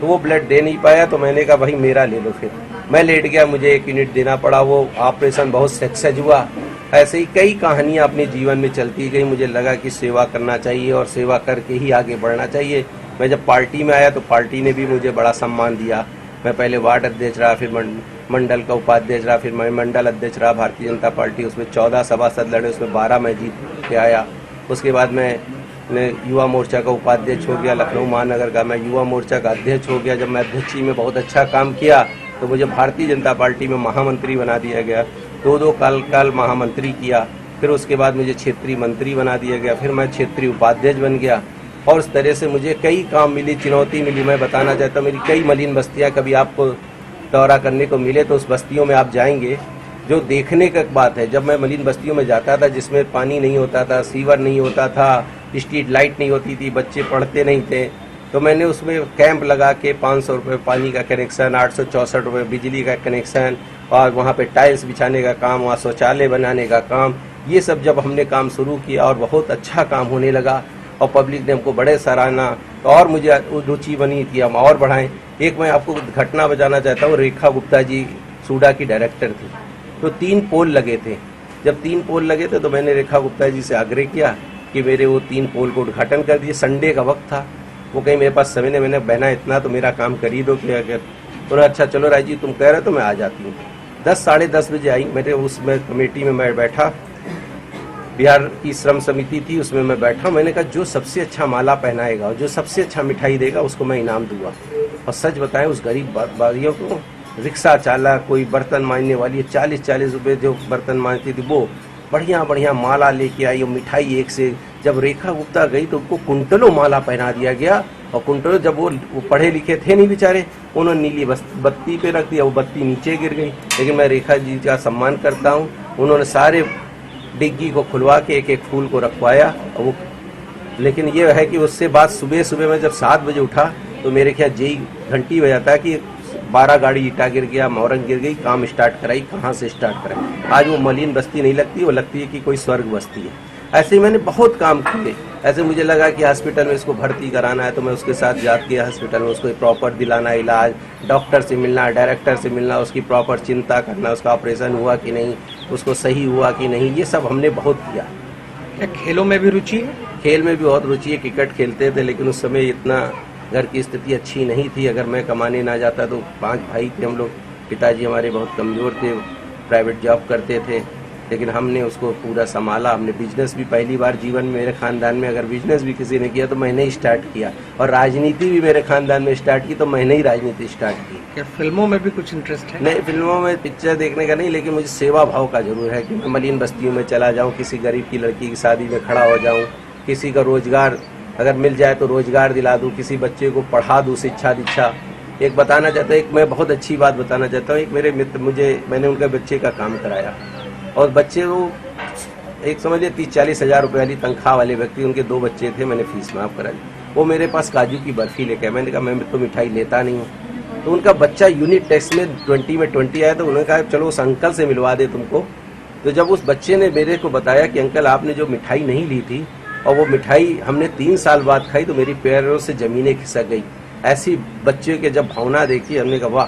तो वो ब्लड दे नहीं पाया। तो मैंने कहा भाई मेरा ले लो, फिर मैं लेट गया, मुझे 1 यूनिट देना पड़ा। वो ऑपरेशन बहुत सक्सेस हुआ। ऐसे ही कई कहानियाँ अपने जीवन में चलती गई। मुझे लगा कि सेवा करना चाहिए और सेवा करके ही आगे बढ़ना चाहिए। मैं जब पार्टी में आया तो पार्टी ने भी मुझे बड़ा सम्मान दिया। मैं पहले वार्ड अध्यक्ष रहा, फिर मंडल का उपाध्यक्ष रहा, फिर मैं मंडल अध्यक्ष रहा भारतीय जनता पार्टी। उसमें 14 सभासद लड़े, उसमें 12 मैं जीत के आया। उसके बाद मैं युवा मोर्चा का उपाध्यक्ष हो गया, लखनऊ महानगर का मैं युवा मोर्चा का अध्यक्ष हो गया। जब मैं अध्यक्षी में बहुत अच्छा काम किया तो मुझे भारतीय जनता पार्टी में महामंत्री बना दिया गया। 2 काल महामंत्री किया। फिर उसके बाद मुझे क्षेत्रीय मंत्री बना दिया गया, फिर मैं क्षेत्रीय उपाध्यक्ष बन गया। और इस तरह से मुझे कई काम मिली, चुनौती मिली। मैं बताना चाहता हूँ, मेरी कई मलिन बस्तियाँ कभी आपको दौरा करने को मिले तो उस बस्तियों में आप जाएंगे, जो देखने का बात है। जब मैं मलिन बस्तियों में जाता था जिसमें पानी नहीं होता था, सीवर नहीं होता था, स्ट्रीट लाइट नहीं होती थी, बच्चे पढ़ते नहीं थे, तो मैंने उसमें कैंप लगा के 500 रुपये पानी का कनेक्शन, 864 रुपये बिजली का कनेक्शन, और वहाँ पे टाइल्स बिछाने का काम, वहाँ शौचालय बनाने का काम, ये सब जब हमने काम शुरू किया और बहुत अच्छा काम होने लगा। और पब्लिक ने हमको बड़े सराहना, तो और मुझे रुचि बनी कि हम और बढ़ाएं। एक मैं आपको घटना बताना चाहता हूँ, रेखा गुप्ता जी सूडा की डायरेक्टर थी, तो 3 पोल लगे थे। जब 3 पोल लगे थे तो मैंने रेखा गुप्ता जी से आग्रह किया कि मेरे वो 3 पोल को उद्घाटन कर दिए। संडे का वक्त था, वो कहीं मेरे पास समय नहीं, मैंने बहना इतना तो मेरा काम कर ही दो कि अगर उन्होंने अच्छा चलो राय जी तुम कह रहे हो तो मैं आ जाती हूँ। 10 साढ़े 10 बजे आई, मेरे उसमें कमेटी में मैं बैठा, बिहार की श्रम समिति थी उसमें मैं बैठा। मैंने कहा जो सबसे अच्छा माला पहनाएगा और जो सबसे अच्छा मिठाई देगा उसको मैं इनाम दूंगा। और सच बताएं उस गरीब बारियों को, रिक्शा चालक, कोई बर्तन मांजने वाली 40-40 रुपये जो बर्तन मांजती थी वो बढ़िया बढ़िया माला लेके आई और मिठाई एक से। जब रेखा गुप्ता गई तो उनको कुंटलों माला पहना दिया गया और कुंटलों, जब वो पढ़े लिखे थे नहीं बेचारे, उन्होंने नीली बत्ती पे रख दिया, वो बत्ती नीचे गिर गई। लेकिन मैं रेखा जी का सम्मान करता हूँ, उन्होंने सारे डिग्गी को खुलवा के एक एक फूल को रखवाया। और वो लेकिन ये है कि उससे बाद सुबह मैं जब 7 बजे उठा तो मेरे ख्याल जेई घंटी बजाता है कि 12 गाड़ी ईटा गिर गया, मोरंग गिर गई, काम स्टार्ट कराई, कहाँ से स्टार्ट कराई। आज वो मलिन बस्ती नहीं लगती, वो लगती है कि कोई स्वर्ग बस्ती है। ऐसे ही मैंने बहुत काम किए। ऐसे मुझे लगा कि हॉस्पिटल में इसको भर्ती कराना है तो मैं उसके साथ जाके गया हॉस्पिटल में, उसको प्रॉपर दिलाना इलाज, डॉक्टर से मिलना, डायरेक्टर से मिलना, उसकी प्रॉपर चिंता करना, उसका ऑपरेशन हुआ कि नहीं, उसको सही हुआ कि नहीं, ये सब हमने बहुत किया। क्या खेलों में भी रुचि है? खेल में भी बहुत रुचि है। क्रिकेट खेलते थे लेकिन उस समय इतना घर की स्थिति अच्छी नहीं थी, अगर मैं कमाने ना जाता तो 5 भाई थे हम लोग, पिताजी हमारे बहुत कमज़ोर थे, प्राइवेट जॉब करते थे, लेकिन हमने उसको पूरा संभाला। हमने बिजनेस भी पहली बार जीवन में मेरे खानदान में अगर बिजनेस भी किसी ने किया तो मैंने ही स्टार्ट किया, और राजनीति भी मेरे खानदान में स्टार्ट की तो मैंने ही राजनीति स्टार्ट की। क्या फिल्मों में भी कुछ इंटरेस्ट है? नहीं, फिल्मों में पिक्चर देखने का नहीं, लेकिन मुझे सेवा भाव का जरूर है कि मैं मलिन बस्तियों में चला जाऊँ, किसी गरीब की लड़की की शादी में खड़ा हो जाऊँ, किसी का रोजगार अगर मिल जाए तो रोजगार दिला दूँ, किसी बच्चे को पढ़ा दूँ, शिक्षा दीक्षा। एक बताना चाहता हूँ, एक मैं बहुत अच्छी बात बताना चाहता हूँ। एक मेरे मित्र मैंने उनके बच्चे का काम कराया और बच्चे वो एक समझिए 30-40 हज़ार रुपये वाली तनख्वाह वाले व्यक्ति, उनके 2 बच्चे थे, मैंने फीस माफ़ करा दी। वो मेरे पास काजू की बर्फी लेके आए, मैंने कहा मैं तो मिठाई लेता नहीं हूँ। तो उनका बच्चा यूनिट टेस्ट में 20 में 20 आया तो उन्होंने कहा चलो उस अंकल से मिलवा दे तुमको। तो जब उस बच्चे ने मेरे को बताया कि अंकल आपने जो मिठाई नहीं ली थी और वो मिठाई हमने 3 साल बाद खाई तो मेरी पैरों से ज़मीनें खिसक गई। ऐसी बच्चे के जब भावना देखी हमने कहा वाह,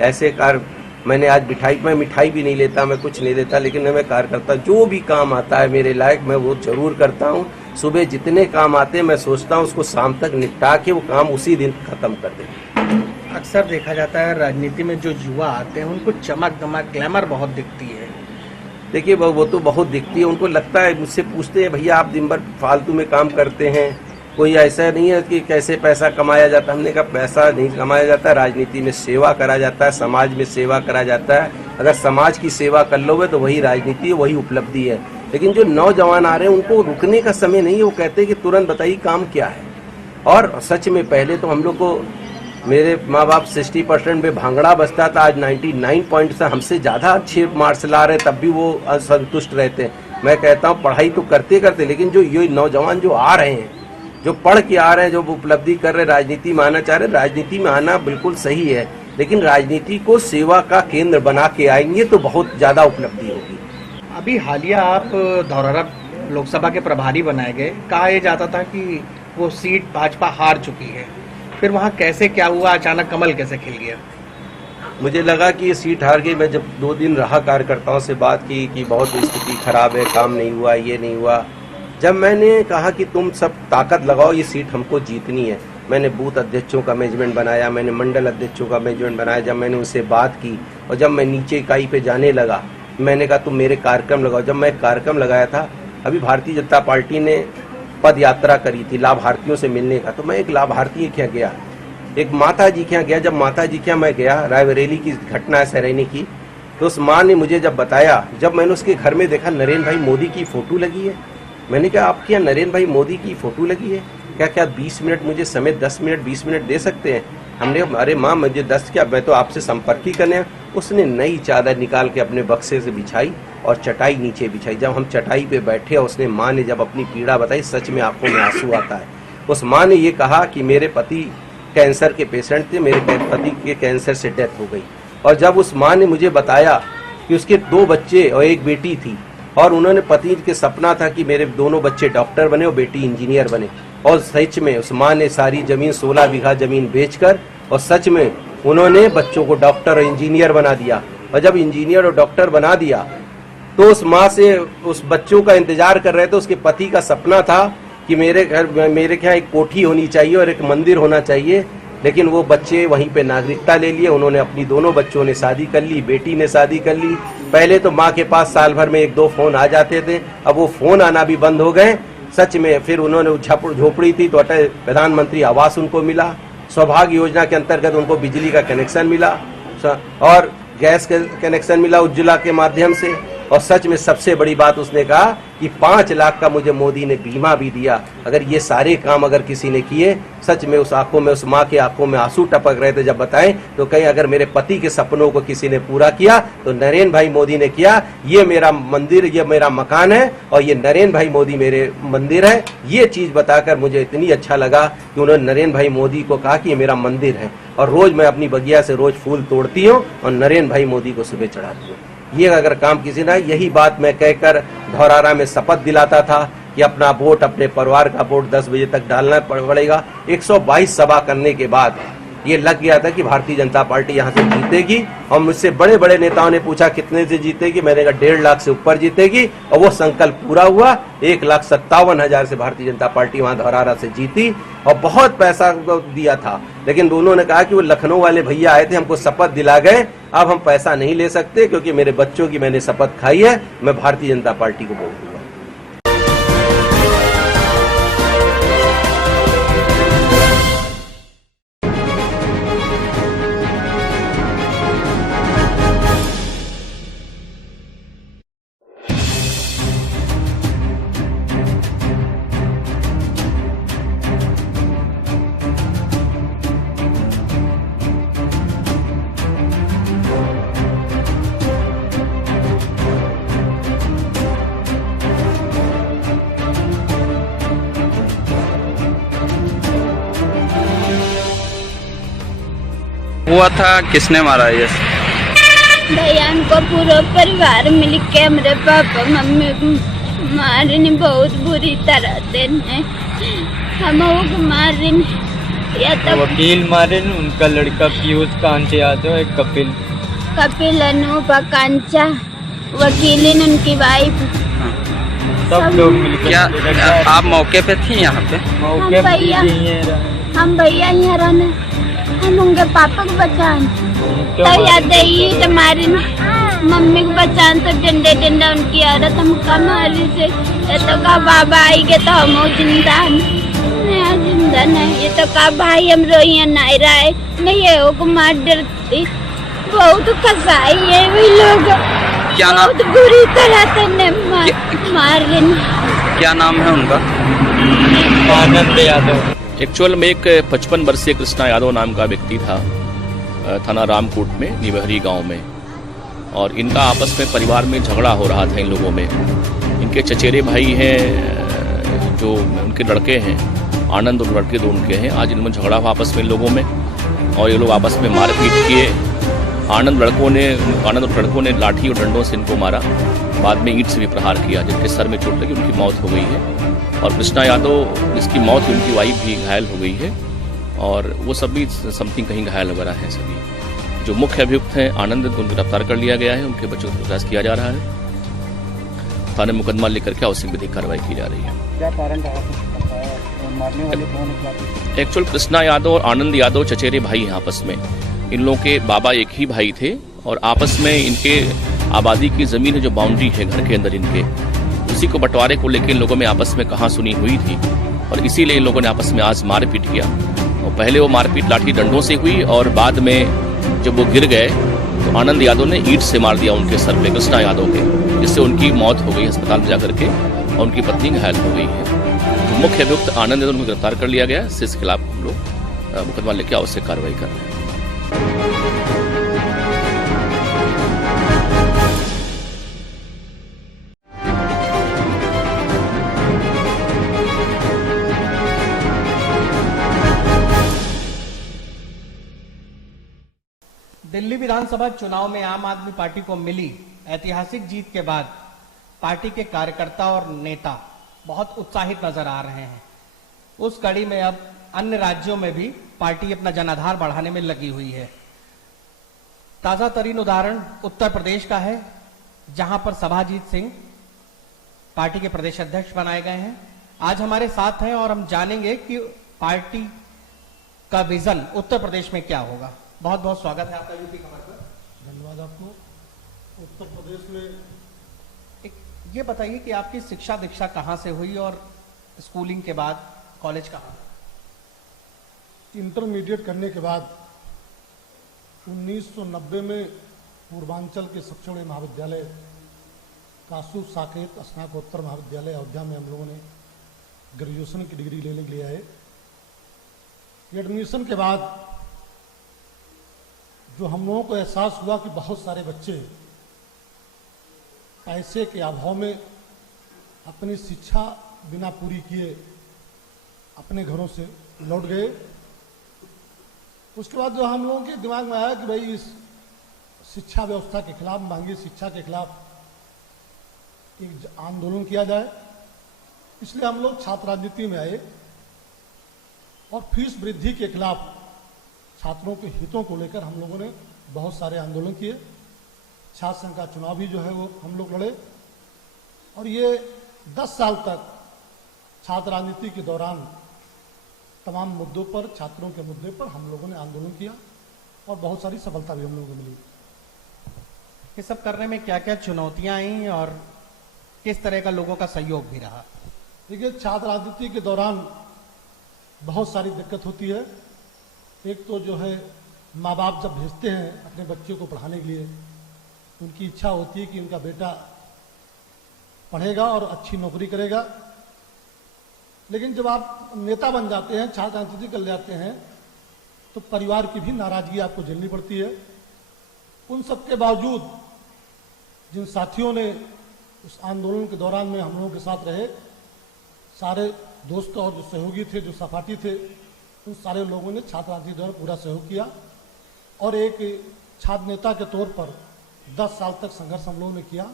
ऐसे कार मैंने आज मैं मिठाई भी नहीं लेता, मैं कुछ नहीं देता, लेकिन मैं कार्य करता, जो भी काम आता है मेरे लायक मैं वो जरूर करता हूँ। सुबह जितने काम आते हैं मैं सोचता हूँ उसको शाम तक निपटा के वो काम उसी दिन खत्म कर दें। अक्सर देखा जाता है राजनीति में जो युवा आते हैं उनको चमक दमक ग्लैमर बहुत दिखती है। देखिए वो तो बहुत दिखती है, उनको लगता है, मुझसे पूछते हैं भैया आप दिन भर फालतू में काम करते हैं, कोई ऐसा नहीं है कि कैसे पैसा कमाया जाता है। हमने कहा पैसा नहीं कमाया जाता, राजनीति में सेवा करा जाता है, समाज में सेवा करा जाता है। अगर समाज की सेवा कर लोगे तो वही राजनीति है, वही उपलब्धि है। लेकिन जो नौजवान आ रहे हैं उनको रुकने का समय नहीं है, वो कहते हैं कि तुरंत बताइए काम क्या है। और सच में पहले तो हम लोग को मेरे माँ बाप 60% में भांगड़ा बजता था, आज 99 पॉइंट से हमसे ज़्यादा अच्छे मार्क्स ला रहे, तब भी वो असंतुष्ट रहते हैं। मैं कहता हूँ पढ़ाई तो करते करते, लेकिन जो ये नौजवान जो आ रहे हैं, जो पढ़ के आ रहे हैं, जो उपलब्धि कर रहे, राजनीति में आना चाह रहे, राजनीति में आना बिल्कुल सही है, लेकिन राजनीति को सेवा का केंद्र बना के आएंगे तो बहुत ज़्यादा उपलब्धि होगी। अभी हालिया आप धौरहरा लोकसभा के प्रभारी बनाए गए, कहा यह जाता था कि वो सीट भाजपा हार चुकी है, फिर वहाँ कैसे क्या हुआ, अचानक कमल कैसे खिल गया? मुझे लगा कि ये सीट हार गई। मैं जब 2 दिन रहा कार्यकर्ताओं से बात की कि बहुत स्थिति खराब है, काम नहीं हुआ, ये नहीं हुआ। जब मैंने कहा कि तुम सब ताकत लगाओ, ये सीट हमको जीतनी है, मैंने बूथ अध्यक्षों का मैनेजमेंट बनाया, मैंने मंडल अध्यक्षों का मैनेजमेंट बनाया। जब मैंने उनसे बात की और जब मैं नीचे इकाई पे जाने लगा, मैंने कहा तुम मेरे कार्यक्रम लगाओ। जब मैं कार्यक्रम लगाया था, अभी भारतीय जनता पार्टी ने पद यात्रा करी थी लाभार्थियों से मिलने का, तो मैं एक लाभार्थी के यहाँ गया, एक माता जी के यहाँ गया। जब माता जी के यहाँ मैं गया, रायबरेली की घटना है सरैनी की, तो उस माँ ने मुझे जब बताया, जब मैंने उसके घर में देखा नरेंद्र भाई मोदी की फोटो लगी है, मैंने कहा आपके यहाँ नरेंद्र भाई मोदी की फोटो लगी है क्या 20 मिनट मुझे समय 10 मिनट 20 मिनट दे सकते हैं? हमने अरे माँ मुझे 10 क्या, मैं तो आपसे संपर्क ही करने। उसने नई चादर निकाल के अपने बक्से से बिछाई और चटाई नीचे बिछाई। जब हम चटाई पे बैठे और उसने माँ ने जब अपनी पीड़ा बताई, सच में आंखों में आंसू आता है। उस माँ ने ये कहा कि मेरे पति कैंसर के पेशेंट थे, मेरे पति के कैंसर से डेथ हो गई। और जब उस माँ ने मुझे बताया कि उसके 2 बच्चे और 1 बेटी थी और उन्होंने पति के सपना था कि मेरे दोनों बच्चे डॉक्टर बने और बेटी इंजीनियर बने, और सच में उस माँ ने सारी जमीन 16 बीघा जमीन बेचकर और सच में उन्होंने बच्चों को डॉक्टर और इंजीनियर बना दिया। और जब इंजीनियर और डॉक्टर बना दिया तो उस माँ से उस बच्चों का इंतजार कर रहे थे। उसके पति का सपना था कि मेरे यहाँ एक कोठी होनी चाहिए और एक मंदिर होना चाहिए, लेकिन वो बच्चे वहीं पे नागरिकता ले लिए। उन्होंने अपनी दोनों बच्चों ने शादी कर ली, बेटी ने शादी कर ली। पहले तो माँ के पास साल भर में 1-2 फोन आ जाते थे, अब वो फोन आना भी बंद हो गए। सच में फिर उन्होंने झोपड़ी थी तो अटल प्रधानमंत्री आवास उनको मिला, सौभाग्य योजना के अंतर्गत उनको बिजली का कनेक्शन मिला और गैस कनेक्शन मिला उज्ज्वला के माध्यम से। और सच में सबसे बड़ी बात उसने कहा कि 5 लाख का मुझे मोदी ने बीमा भी दिया। अगर ये सारे काम अगर किसी ने किए, सच में उस आंखों में, उस माँ के आंखों में आंसू टपक रहे थे जब बताएं, तो कहीं अगर मेरे पति के सपनों को किसी ने पूरा किया तो नरेंद्र भाई मोदी ने किया। ये मेरा मंदिर, ये मेरा मकान है और ये नरेंद्र भाई मोदी मेरे मंदिर है। ये चीज बताकर मुझे इतनी अच्छा लगा कि उन्होंने नरेंद्र भाई मोदी को कहा कि ये मेरा मंदिर है और रोज मैं अपनी बगिया से रोज फूल तोड़ती हूँ और नरेंद्र भाई मोदी को सुबह चढ़ाती हूँ। ये अगर काम किसी ने, यही बात मैं कहकर धौरारा में शपथ दिलाता था कि अपना वोट, अपने परिवार का वोट 10 बजे तक डालना पड़ेगा। 122 सभा करने के बाद ये लग गया था कि भारतीय जनता पार्टी यहाँ से जीतेगी। और मुझसे बड़े बड़े नेताओं ने पूछा कितने से जीतेगी, मैंने कहा 1.5 लाख से ऊपर जीतेगी और वो संकल्प पूरा हुआ। 1,57,000 से भारतीय जनता पार्टी वहाँ धौरारा से जीती और बहुत पैसा दिया था, लेकिन उन्होंने कहा कि वो लखनऊ वाले भैया आए थे, हमको शपथ दिला गए, अब हम पैसा नहीं ले सकते क्योंकि मेरे बच्चों की मैंने शपथ खाई है, मैं भारतीय जनता पार्टी को वोट दूंगा। हुआ था, किसने मारा ये? भैया को पूरा परिवार मिल के मेरे पापा मम्मी को मारने बहुत बुरी तरह से हम मारे या तो वकील मारे, उनका लड़का पीयूष कांचा यादव है, कपिल अनूपा कांचा वकील, उनकी वाइफ, सब लोग मिलकर। क्या आप मौके पे थी यहाँ पे? हम भैया यहाँ रहने, हम उनके पापा को बचान तो याद आई तुम्हारी मम्मी को बचान तो डंडे डंडा उनकी औरत हम कमाली से तो का बाबा आई के तो हम जिंदा जिंदा नहीं, ये तो का भाई हम रोइया नहीं रहा नहीं है वो मार डरती बहुत कसाई है वे लोग, क्या नाम? बहुत बुरी तरह से मार रहे। क्या नाम है उनका? आनंद यादव। एक्चुअल में एक 55 वर्षीय कृष्णा यादव नाम का व्यक्ति था थाना रामकोट में निवहरी गांव में, और इनका आपस में परिवार में झगड़ा हो रहा था इन लोगों में। इनके चचेरे भाई हैं जो उनके लड़के हैं, आनंद और लड़के 2 उनके हैं। आज इनमें झगड़ा हुआ आपस में इन लोगों में और ये लोग आपस में मारपीट किए। आनंद और लड़कों ने लाठी और डंडों से इनको मारा, बाद में ईंट से भी प्रहार किया जिनके सर में चोट लगी, उनकी मौत हो गई है। और कृष्णा यादव जिसकी मौत हुई, उनकी वाइफ भी घायल हो गई है और वो सभी समथिंग कहीं घायल वगैरह हैं सभी। जो मुख्य अभियुक्त हैं आनंद, उनको गिरफ्तार कर लिया गया है, उनके बच्चों को पूछताछ किया जा रहा है। थाने मुकदमा लेकर के आवश्यक विधिक कार्रवाई की जा रही है। क्या कारण रहा मारने वाले कौन? एक्चुअल कृष्णा यादव और आनंद यादव चचेरे भाई हैं आपस में। इन लोगों के बाबा एक ही भाई थे और आपस में इनके आबादी की जमीन है जो बाउंड्री है घर के अंदर इनके, उसी को बंटवारे को लेकर इन लोगों में आपस में कहा सुनी हुई थी और इसीलिए इन लोगों ने आपस में आज मारपीट किया। और पहले वो मारपीट लाठी डंडों से हुई और बाद में जब वो गिर गए तो आनंद यादव ने ईंट से मार दिया उनके सर पे, कृष्णा यादव के, जिससे उनकी मौत हो गई अस्पताल में जाकर के और उनकी पत्नी घायल हो गई है। तो मुख्य अभियुक्त आनंद यादव को गिरफ्तार कर लिया गया, इसके खिलाफ हम लोग मुकदमा लेकर आवश्यक कार्रवाई कर रहे हैं। दिल्ली विधानसभा चुनाव में आम आदमी पार्टी को मिली ऐतिहासिक जीत के बाद पार्टी के कार्यकर्ता और नेता बहुत उत्साहित नजर आ रहे हैं। उस कड़ी में अब अन्य राज्यों में भी पार्टी अपना जनाधार बढ़ाने में लगी हुई है। ताजा तरीन उदाहरण उत्तर प्रदेश का है, जहां पर सभाजीत सिंह पार्टी के प्रदेश अध्यक्ष बनाए गए हैं। आज हमारे साथ हैं और हम जानेंगे कि पार्टी का विजन उत्तर प्रदेश में क्या होगा। बहुत बहुत स्वागत है आपका यूपी खबर पर। धन्यवाद आपको। उत्तर प्रदेश में ये बताइए कि आपकी शिक्षा दीक्षा कहाँ से हुई और स्कूलिंग के बाद कॉलेज कहाँ? इंटरमीडिएट करने के बाद 1990 में पूर्वांचल के सबसे बड़े महाविद्यालय कासू साकेत स्नातकोत्तर महाविद्यालय अयोध्या में हम लोगों ने ग्रेजुएशन की डिग्री लेने के लिए आए। एडमिशन के बाद जो हम लोगों को एहसास हुआ कि बहुत सारे बच्चे पैसे के अभाव में अपनी शिक्षा बिना पूरी किए अपने घरों से लौट गए। उसके बाद जो हम लोगों के दिमाग में आया कि भाई इस शिक्षा व्यवस्था के खिलाफ, महंगी शिक्षा के खिलाफ एक आंदोलन किया जाए। इसलिए हम लोग छात्र राजनीति में आए और फीस वृद्धि के खिलाफ छात्रों के हितों को लेकर हम लोगों ने बहुत सारे आंदोलन किए। छात्र संघ का चुनाव भी जो है वो हम लोग लड़े और ये 10 साल तक छात्र राजनीति के दौरान तमाम मुद्दों पर, छात्रों के मुद्दे पर हम लोगों ने आंदोलन किया और बहुत सारी सफलता भी हम लोगों को मिली। ये सब करने में क्या क्या चुनौतियां आई और किस तरह का लोगों का सहयोग भी रहा? देखिए, छात्र राजनीति के दौरान बहुत सारी दिक्कत होती है। एक तो जो है माँ बाप जब भेजते हैं अपने बच्चों को पढ़ाने के लिए, उनकी इच्छा होती है कि उनका बेटा पढ़ेगा और अच्छी नौकरी करेगा। लेकिन जब आप नेता बन जाते हैं, छात्र राजनीति कर जाते हैं, तो परिवार की भी नाराजगी आपको झेलनी पड़ती है। उन सब के बावजूद जिन साथियों ने उस आंदोलन के दौरान में हम लोगों के साथ रहे, सारे दोस्त और जो सहयोगी थे, जो सहपाठी थे, उन सारे लोगों ने छात्र राजनीति द्वारा पूरा सहयोग किया और एक छात्र नेता के तौर पर 10 साल तक संघर्ष हम लोगों ने किया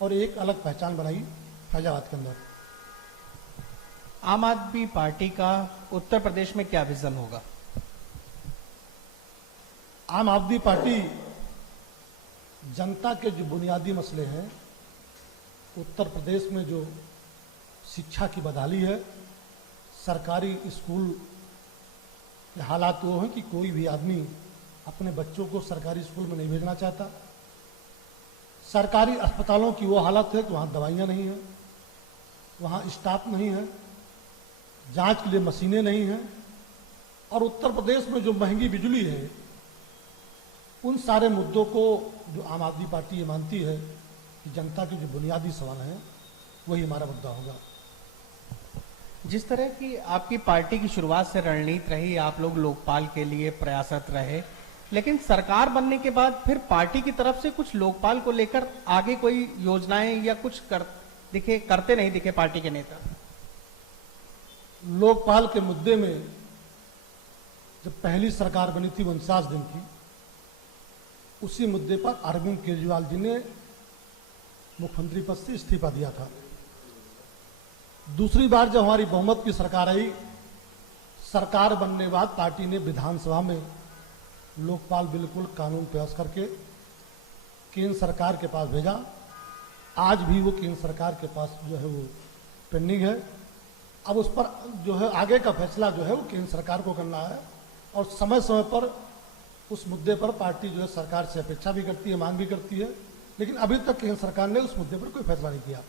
और एक अलग पहचान बनाई फैजाबाद के अंदर। आम आदमी पार्टी का उत्तर प्रदेश में क्या विजन होगा? आम आदमी पार्टी जनता के जो बुनियादी मसले हैं, उत्तर प्रदेश में जो शिक्षा की बदहाली है, सरकारी स्कूल के हालात वो हैं कि कोई भी आदमी अपने बच्चों को सरकारी स्कूल में नहीं भेजना चाहता। सरकारी अस्पतालों की वो हालत है कि वहाँ दवाइयाँ नहीं हैं, वहाँ स्टाफ नहीं है, जांच के लिए मशीनें नहीं हैं और उत्तर प्रदेश में जो महंगी बिजली है, उन सारे मुद्दों को जो आम आदमी पार्टी ये मानती है कि जनता के जो बुनियादी सवाल हैं वही हमारा मुद्दा होगा। जिस तरह की आपकी पार्टी की शुरुआत से रणनीति रही, आप लोग लोकपाल के लिए प्रयासरत रहे, लेकिन सरकार बनने के बाद फिर पार्टी की तरफ से कुछ लोकपाल को लेकर आगे कोई योजनाएं या कुछ करते नहीं दिखे पार्टी के नेता। लोकपाल के मुद्दे में जब पहली सरकार बनी थी 49 दिन की, उसी मुद्दे पर अरविंद केजरीवाल जी ने मुख्यमंत्री पद से इस्तीफा दिया था। दूसरी बार जब हमारी बहुमत की सरकार आई, सरकार बनने के बाद पार्टी ने विधानसभा में लोकपाल बिल्कुल कानून पेश करके केंद्र सरकार के पास भेजा। आज भी वो केंद्र सरकार के पास जो है वो पेंडिंग है। अब उस पर जो है आगे का फैसला जो है वो केंद्र सरकार को करना है और समय समय पर उस मुद्दे पर पार्टी जो है सरकार से अपेक्षा भी करती है, मांग भी करती है, लेकिन अभी तक केंद्र सरकार ने उस मुद्दे पर कोई फैसला नहीं किया।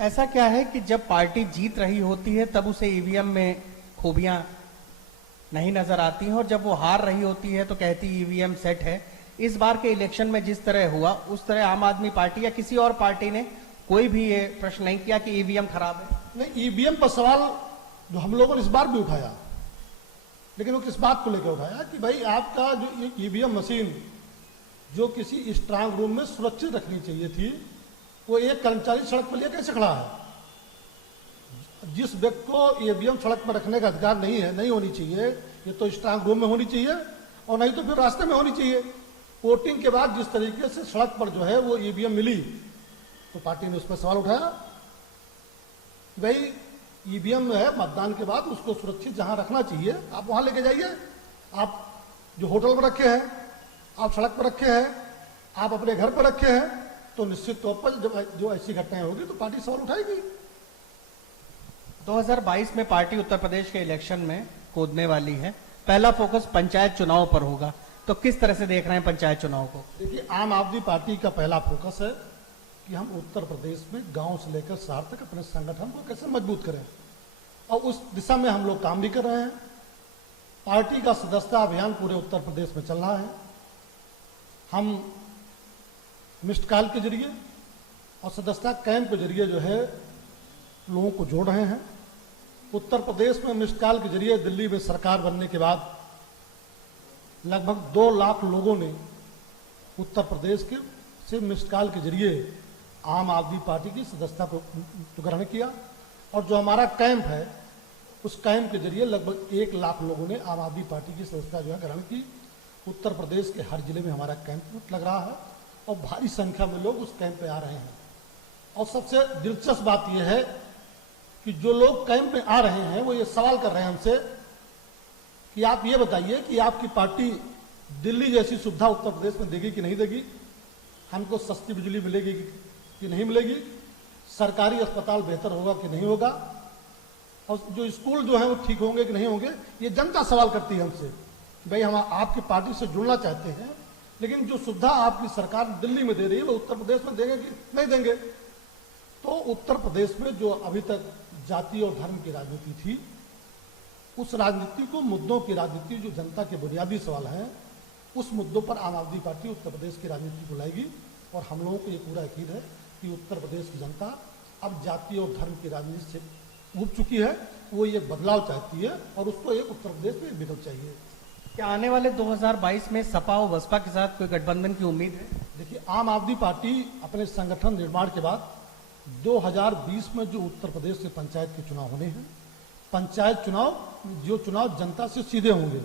ऐसा क्या है कि जब पार्टी जीत रही होती है तब उसे ईवीएम में खूबियां नहीं नजर आती हैं और जब वो हार रही होती है तो कहती ईवीएम सेट है। इस बार के इलेक्शन में जिस तरह हुआ उस तरह आम आदमी पार्टी या किसी और पार्टी ने कोई भी ये प्रश्न नहीं किया कि ईवीएम खराब है? नहीं, ईवीएम पर सवाल जो हम लोगों ने इस बार भी उठाया, लेकिन वो किस बात को लेकर उठाया कि भाई आपका जो ईवीएम मशीन जो किसी स्ट्रांग रूम में सुरक्षित रखनी चाहिए थी, वो एक कर्मचारी सड़क पर लेकर कैसे खड़ा है? जिस व्यक्ति को ईवीएम सड़क पर रखने का अधिकार नहीं है, नहीं होनी चाहिए, ये तो स्ट्रांग रूम में होनी चाहिए और नहीं तो फिर रास्ते में होनी चाहिए। वोटिंग के बाद जिस तरीके से सड़क पर जो है वो ईवीएम मिली, तो पार्टी ने उस पर सवाल उठाया। भाई ईवीएम है मतदान के बाद उसको सुरक्षित जहां रखना चाहिए आप वहां लेके जाइए। आप जो होटल पर रखे हैं, आप सड़क पर रखे हैं, आप अपने घर पर रखे हैं, तो निश्चित तौर पर जब जो ऐसी घटनाएं होगी तो पार्टी सवाल उठाएगी। 2022 में पार्टी उत्तर प्रदेश के इलेक्शन में कूदने वाली है। पहला फोकस पंचायत चुनाव पर होगा, तो किस तरह से देख रहे हैं पंचायत चुनाव को? देखिए, आम आदमी पार्टी का पहला फोकस है कि हम उत्तर प्रदेश में गांव से लेकर शहर तक अपने संगठन को कैसे मजबूत करें, और उस दिशा में हम लोग काम भी कर रहे हैं। पार्टी का सदस्यता अभियान पूरे उत्तर प्रदेश में चल रहा है। हम मिस्ड कॉल के जरिए और सदस्यता कैंप के जरिए जो है लोगों को जोड़ रहे हैं। उत्तर प्रदेश में मिस्ड कॉल के जरिए दिल्ली में सरकार बनने के बाद लगभग 2 लाख लोगों ने उत्तर प्रदेश के से मिस्ड कॉल के जरिए आम आदमी पार्टी की सदस्यता को ग्रहण किया। और जो हमारा कैंप है उस कैंप के जरिए लगभग 1 लाख लोगों ने आम आदमी पार्टी की सदस्यता जो है ग्रहण की। उत्तर प्रदेश के हर जिले में हमारा कैंप लग रहा है और भारी संख्या में लोग उस कैंप पे आ रहे हैं। और सबसे दिलचस्प बात यह है कि जो लोग कैंप में आ रहे हैं वो ये सवाल कर रहे हैं हमसे कि आप ये बताइए कि आपकी पार्टी दिल्ली जैसी सुविधा उत्तर प्रदेश में देगी कि नहीं देगी, हमको सस्ती बिजली मिलेगी कि नहीं मिलेगी, सरकारी अस्पताल बेहतर होगा कि नहीं होगा, और जो स्कूल जो है वो ठीक होंगे कि नहीं होंगे। ये जनता सवाल करती है हमसे। भाई हम आपकी पार्टी से जुड़ना चाहते हैं, लेकिन जो सुविधा आपकी सरकार दिल्ली में दे रही है वो उत्तर प्रदेश में देंगे कि नहीं देंगे। तो उत्तर प्रदेश में जो अभी तक जाति और धर्म की राजनीति थी, उस राजनीति को मुद्दों की राजनीति, जो जनता के बुनियादी सवाल हैं, उस मुद्दों पर आम आदमी पार्टी उत्तर प्रदेश की राजनीति को लाएगी। और हम लोगों को ये पूरा यकीन है कि उत्तर प्रदेश की जनता अब जाति और धर्म की राजनीति से उब चुकी है। वो ये बदलाव चाहती है और उसको एक उत्तर प्रदेश में विकल्प चाहिए। क्या आने वाले 2022 में सपा और बसपा के साथ कोई गठबंधन की उम्मीद है? देखिए, आम आदमी पार्टी अपने संगठन निर्माण के बाद 2020 में जो उत्तर प्रदेश के पंचायत के चुनाव होने हैं, पंचायत चुनाव जो चुनाव जनता से सीधे होंगे,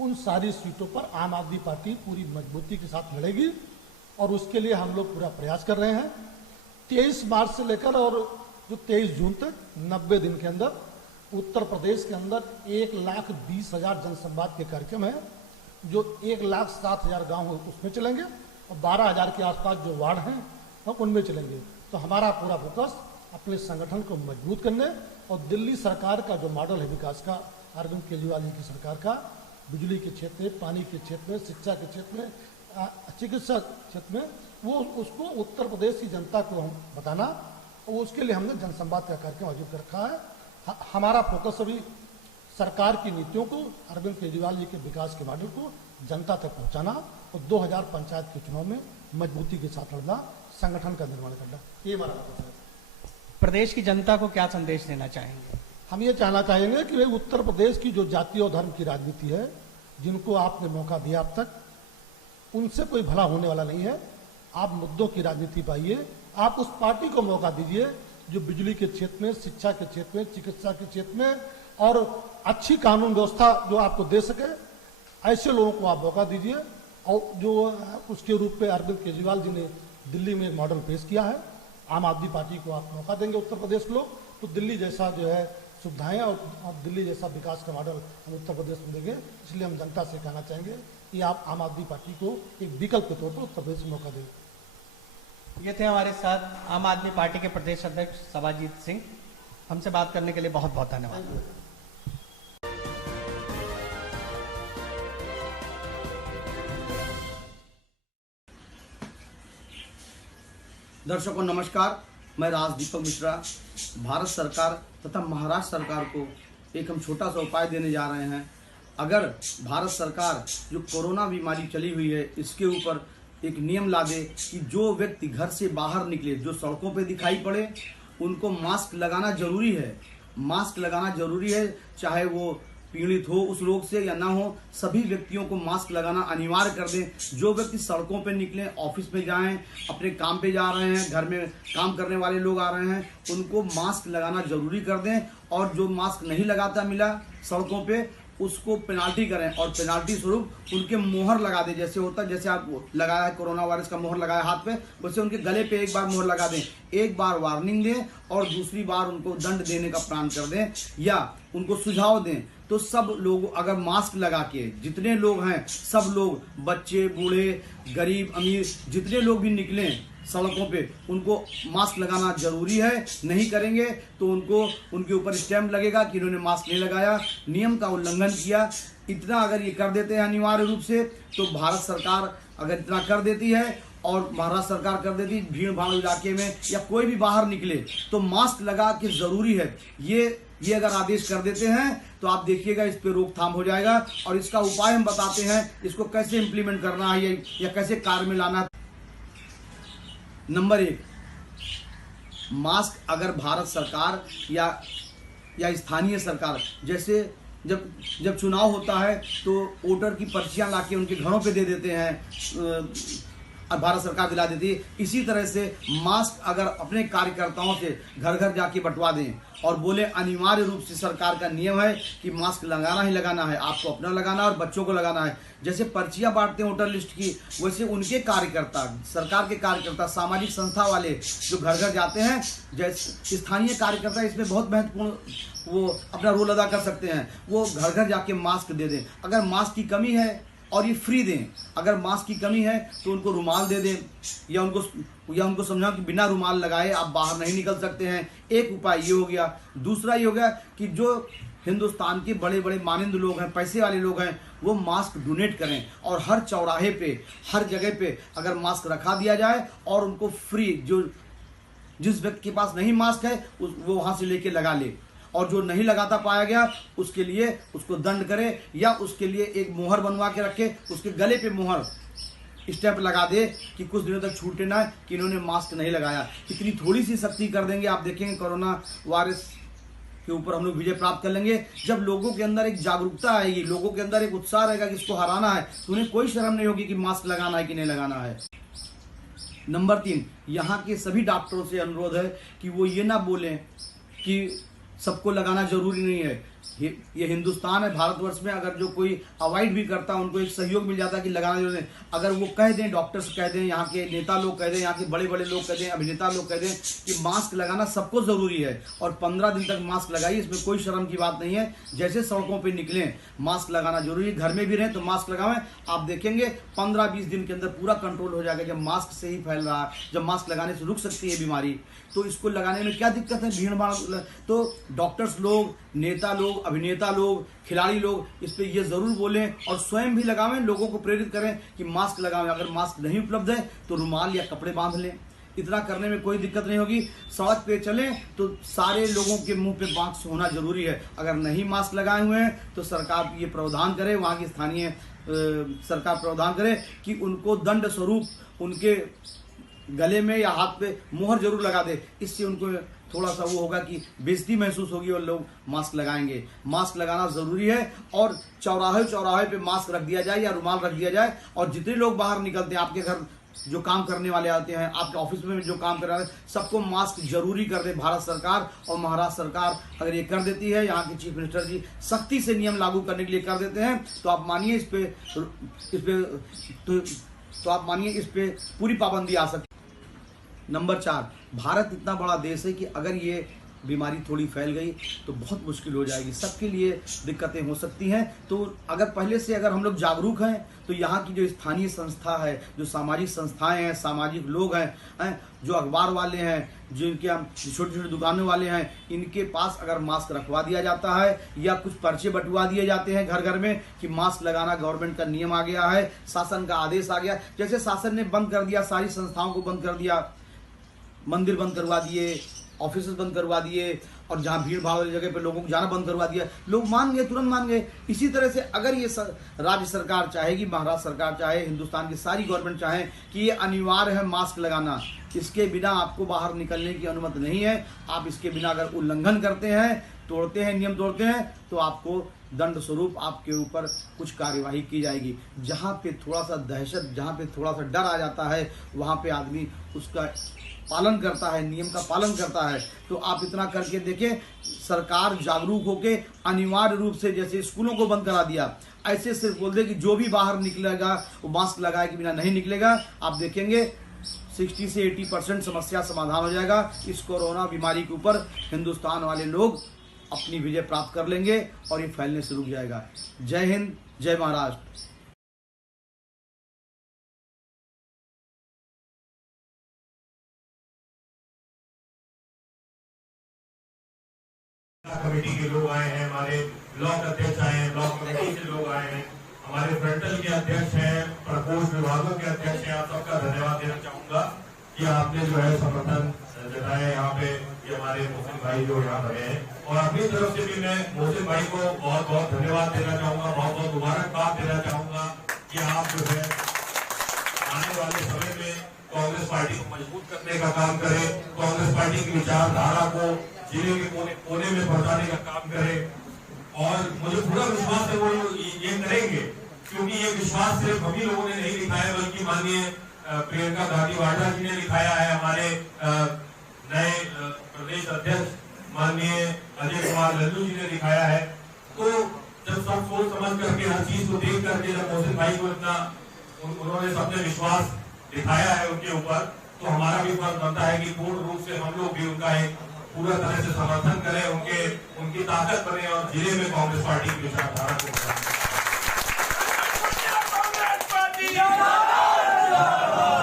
उन सारी सीटों पर आम आदमी पार्टी पूरी मजबूती के साथ लड़ेगी। और उसके लिए हम लोग पूरा प्रयास कर रहे हैं। 23 मार्च से लेकर और जो 23 जून तक 90 दिन के अंदर उत्तर प्रदेश के अंदर 1,20,000 जनसंवाद के कार्यक्रम है, जो 1,07,000 गांव उसमें चलेंगे और 12,000 के आसपास जो वार्ड हैं हम उनमें चलेंगे। तो हमारा पूरा फोकस अपने संगठन को मजबूत करने और दिल्ली सरकार का जो मॉडल है विकास का, अरविंद केजरीवाल जी की सरकार का, बिजली के क्षेत्र में, पानी के क्षेत्र में, शिक्षा के क्षेत्र में, चिकित्सा क्षेत्र में, वो उसको उत्तर प्रदेश की जनता को हम बताना, और उसके लिए हमने जनसंवाद का कार्यक्रम आयोजित कर रखा है। हमारा फोकस अभी सरकार की नीतियों को, अरविंद केजरीवाल जी के विकास के मॉडल को जनता तक पहुंचाना और 2000 पंचायत के चुनाव में मजबूती के साथ लड़ना, संगठन का निर्माण करना, ये हमारा फोकस है। प्रदेश की जनता को क्या संदेश देना चाहेंगे? हम ये कहना चाहेंगे कि भाई उत्तर प्रदेश की जो जाति और धर्म की राजनीति है, जिनको आपने मौका दिया अब तक, उनसे कोई भला होने वाला नहीं है। आप मुद्दों की राजनीति पाइए, आप उस पार्टी को मौका दीजिए जो बिजली के क्षेत्र में, शिक्षा के क्षेत्र में, चिकित्सा के क्षेत्र में और अच्छी कानून व्यवस्था जो आपको दे सके, ऐसे लोगों को आप मौका दीजिए। और जो उसके रूप में अरविंद केजरीवाल जी ने दिल्ली में एक मॉडल पेश किया है, आम आदमी पार्टी को आप मौका देंगे उत्तर प्रदेश के लोग, तो दिल्ली जैसा जो है सुविधाएं और दिल्ली जैसा विकास का मॉडल हम उत्तर प्रदेश में देंगे। इसलिए हम जनता से कहना चाहेंगे कि आप आम आदमी पार्टी को एक विकल्प के तौर पर उत्तर प्रदेश में मौका दें। ये थे हमारे साथ आम आदमी पार्टी के प्रदेश अध्यक्ष सवाजीत सिंह। हमसे बात करने के लिए बहुत बहुत धन्यवाद। दर्शकों नमस्कार, मैं राजदीपक मिश्रा। भारत सरकार तथा महाराष्ट्र सरकार को एक हम छोटा सा उपाय देने जा रहे हैं। अगर भारत सरकार जो कोरोना बीमारी चली हुई है, इसके ऊपर एक नियम ला दे कि जो व्यक्ति घर से बाहर निकले, जो सड़कों पे दिखाई पड़े, उनको मास्क लगाना जरूरी है। मास्क लगाना जरूरी है, चाहे वो पीड़ित हो उस रोग से या ना हो, सभी व्यक्तियों को मास्क लगाना अनिवार्य कर दें। जो व्यक्ति सड़कों पे निकले, ऑफिस में जाएं, अपने काम पे जा रहे हैं, घर में काम करने वाले लोग आ रहे हैं, उनको मास्क लगाना जरूरी कर दें। और जो मास्क नहीं लगाता मिला सड़कों पे, उसको पेनाल्टी करें और पेनाल्टी स्वरूप उनके मोहर लगा दें। जैसे होता है, जैसे आप लगाया है कोरोना वायरस का मोहर लगाया हाथ पे, वैसे उनके गले पे एक बार मोहर लगा दें, एक बार वार्निंग दें और दूसरी बार उनको दंड देने का प्रण कर दें या उनको सुझाव दें। तो सब लोग अगर मास्क लगा के, जितने लोग हैं सब लोग, बच्चे, बूढ़े, गरीब, अमीर, जितने लोग भी निकलें सड़कों पे, उनको मास्क लगाना जरूरी है। नहीं करेंगे तो उनको उनके ऊपर स्टैम्प लगेगा कि इन्होंने मास्क नहीं लगाया, नियम का उल्लंघन किया। इतना अगर ये कर देते हैं अनिवार्य रूप से, तो भारत सरकार अगर इतना कर देती है और महाराष्ट्र सरकार कर देती भीड़ भाड़ इलाके में या कोई भी बाहर निकले तो मास्क लगा के जरूरी है, ये अगर आदेश कर देते हैं तो आप देखिएगा इस पे रोकथाम हो जाएगा। और इसका उपाय हम बताते हैं, इसको कैसे इम्प्लीमेंट करना है या कैसे कार्य में लाना है। नंबर 1, मास्क अगर भारत सरकार या स्थानीय सरकार, जैसे जब चुनाव होता है तो वोटर की पर्चियां लाके उनके घरों पे दे देते हैं, भारत सरकार दिला देती है। इसी तरह से मास्क अगर अपने कार्यकर्ताओं से घर घर जाके बंटवा दें और बोले अनिवार्य रूप से सरकार का नियम है कि मास्क लगाना ही लगाना है, आपको अपना लगाना है और बच्चों को लगाना है। जैसे पर्चियां बांटते हैं वोटर लिस्ट की, वैसे उनके कार्यकर्ता, सरकार के कार्यकर्ता, सामाजिक संस्था वाले जो घर घर जाते हैं, जैसे स्थानीय कार्यकर्ता इसमें बहुत महत्वपूर्ण वो अपना रोल अदा कर सकते हैं। वो घर घर जाके मास्क दे दें। अगर मास्क की कमी है और ये फ्री दें, अगर मास्क की कमी है तो उनको रुमाल दे दें या उनको समझाओ कि बिना रुमाल लगाए आप बाहर नहीं निकल सकते हैं। एक उपाय ये हो गया। दूसरा ये हो गया कि जो हिंदुस्तान के बड़े बड़े मानिंद लोग हैं, पैसे वाले लोग हैं, वो मास्क डोनेट करें और हर चौराहे पे, हर जगह पे अगर मास्क रखा दिया जाए और उनको फ्री, जो जिस व्यक्ति के पास नहीं मास्क है वो वहां से लेके लगा ले, और जो नहीं लगाता पाया गया उसके लिए उसको दंड करे या उसके लिए एक मोहर बनवा के रखे, उसके गले पे मोहर स्टैंप लगा दे कि कुछ दिनों तक छूटे ना कि इन्होंने मास्क नहीं लगाया। इतनी थोड़ी सी सख्ती कर देंगे, आप देखेंगे कोरोना वायरस के ऊपर हम लोग विजय प्राप्त कर लेंगे। जब लोगों के अंदर एक जागरूकता आएगी, लोगों के अंदर एक उत्साह रहेगा कि इसको हराना है, तो उन्हें कोई शर्म नहीं होगी कि मास्क लगाना है कि नहीं लगाना है। नंबर 3, यहाँ के सभी डॉक्टरों से अनुरोध है कि वो ये ना बोलें कि सबको लगाना जरूरी नहीं है। ये हिंदुस्तान है, भारतवर्ष में अगर जो कोई अवॉइड भी करता है उनको एक सहयोग मिल जाता है कि लगाना जरूरी नहीं। अगर वो कह दें, डॉक्टर्स कह दें, यहाँ के नेता लोग कह दें, यहाँ के बड़े बड़े लोग कह दें, अभिनेता लोग कह दें कि मास्क लगाना सबको जरूरी है और 15 दिन तक मास्क लगाइए, इसमें कोई शर्म की बात नहीं है। जैसे सड़कों पर निकलें मास्क लगाना जरूरी है, घर में भी रहें तो मास्क लगावें। आप देखेंगे 15-20 दिन के अंदर पूरा कंट्रोल हो जाएगा। जब मास्क से ही फैल रहा है, जब मास्क लगाने से रुक सकती है बीमारी, तो इसको लगाने में क्या दिक्कत है? भीड़ भाड़। तो डॉक्टर्स लोग, नेता लोग, अभिनेता लोग, खिलाड़ी लोग इस पे ये जरूर बोलें और स्वयं भी लगावें, लोगों को प्रेरित करें कि मास्क लगावें। अगर मास्क नहीं उपलब्ध है तो रुमाल या कपड़े बांध लें, इतना करने में कोई दिक्कत नहीं होगी। सड़क पे चलें तो सारे लोगों के मुंह पे मास्क होना जरूरी है। अगर नहीं मास्क लगाए हुए हैं तो सरकार ये प्रावधान करे, वहाँ की स्थानीय सरकार प्रावधान करे कि उनको दंड स्वरूप उनके गले में या हाथ पे मोहर जरूर लगा दे। इससे उनको थोड़ा सा वो होगा कि बेइज्जती महसूस होगी और लोग मास्क लगाएंगे। मास्क लगाना जरूरी है और चौराहे पे मास्क रख दिया जाए या रुमाल रख दिया जाए। और जितने लोग बाहर निकलते हैं, आपके घर जो काम करने वाले आते हैं, आपके ऑफिस में जो काम कर रहे हैं, सबको मास्क जरूरी कर दे भारत सरकार। और महाराष्ट्र सरकार अगर ये कर देती है, यहाँ के चीफ मिनिस्टर जी सख्ती से नियम लागू करने के लिए कर देते हैं, तो आप मानिए इस पे पूरी पाबंदी आ सकती है। नंबर 4, भारत इतना बड़ा देश है कि अगर ये बीमारी थोड़ी फैल गई तो बहुत मुश्किल हो जाएगी, सबके लिए दिक्कतें हो सकती हैं। तो पहले से अगर हम लोग जागरूक हैं तो यहाँ की जो स्थानीय संस्था है, जो सामाजिक संस्थाएं हैं, सामाजिक लोग हैं, जो अखबार वाले हैं, जिनके हम छोटी छोटी दुकानों वाले हैं, इनके पास अगर मास्क रखवा दिया जाता है या कुछ पर्चे बंटवा दिए जाते हैं घर घर में कि मास्क लगाना गवर्नमेंट का नियम आ गया है, शासन का आदेश आ गया। जैसे शासन ने बंद कर दिया, सारी संस्थाओं को बंद कर दिया, मंदिर बंद करवा दिए, ऑफिस बंद करवा दिए और जहाँ भीड़ भाड़ वाली जगह पे लोगों को जाना बंद करवा दिया, लोग मान गए, तुरंत मान गए। इसी तरह से अगर ये राज्य सरकार चाहेगी, महाराष्ट्र सरकार चाहे, हिंदुस्तान की सारी गवर्नमेंट चाहे कि ये अनिवार्य है मास्क लगाना, इसके बिना आपको बाहर निकलने की अनुमति नहीं है। आप इसके बिना अगर उल्लंघन करते हैं, तोड़ते हैं, नियम तोड़ते हैं, तो आपको दंड स्वरूप आपके ऊपर कुछ कार्यवाही की जाएगी। जहाँ पे थोड़ा सा दहशत, जहाँ पे थोड़ा सा डर आ जाता है, वहाँ पे आदमी उसका पालन करता है, नियम का पालन करता है। तो आप इतना करके देखें, सरकार जागरूक होके अनिवार्य रूप से जैसे स्कूलों को बंद करा दिया, ऐसे सिर्फ बोल दे कि जो भी बाहर निकलेगा वो मास्क लगाए के बिना नहीं निकलेगा। आप देखेंगे 60 से 80% समस्या समाधान हो जाएगा। इस कोरोना बीमारी के ऊपर हिंदुस्तान वाले लोग अपनी विजय प्राप्त कर लेंगे और ये फैलने से रुक जाएगा। जय हिंद, जय महाराष्ट्र। कमेटी के लोग आए हैं, हमारे ब्लॉक अध्यक्ष आए हैं, ब्लॉक कमेटी के लोग आए हैं, हमारे फ्रंटल के अध्यक्ष हैं, प्रकोष्ठ विभागों के अध्यक्ष हैं। आप सबका धन्यवाद देना चाहूंगा कि आपने जो है समर्थन जताया यहाँ पे। ये हमारे मोहसिन भाई जो यहाँ पर हैं, और अपनी तरफ से भी मैं मोहसिन भाई को बहुत बहुत धन्यवाद देना चाहूंगा, बहुत बहुत मुबारकबाद देना चाहूंगा कि आप जो है आने वाले समय में कांग्रेस पार्टी को मजबूत करने का काम करें, कांग्रेस पार्टी की विचारधारा को जिले के कोने में पहुंचाने का काम करें। और मुझे पूरा विश्वास है वो ये करेंगे, क्योंकि ये विश्वास सिर्फ हम ही लोगों ने नहीं दिखाया, बल्कि माननीय प्रियंका गांधी वाड्रा जी ने दिखाया है। हमारे नए प्रदेश अध्यक्ष माननीय अजय कुमार लल्लू जी ने दिखाया है। तो जब सब सोच समझ करके हर चीज को देख करके जब मोहसिन भाई को इतना उन्होंने सबने विश्वास दिखाया है उनके ऊपर, तो हमारा भी फर्ज बनता है कि पूर्ण रूप से हम लोग भी उनका एक पूरा तरह से समर्थन करें, उनकी ताकत बने और जिले में कांग्रेस पार्टी की विचारधारा को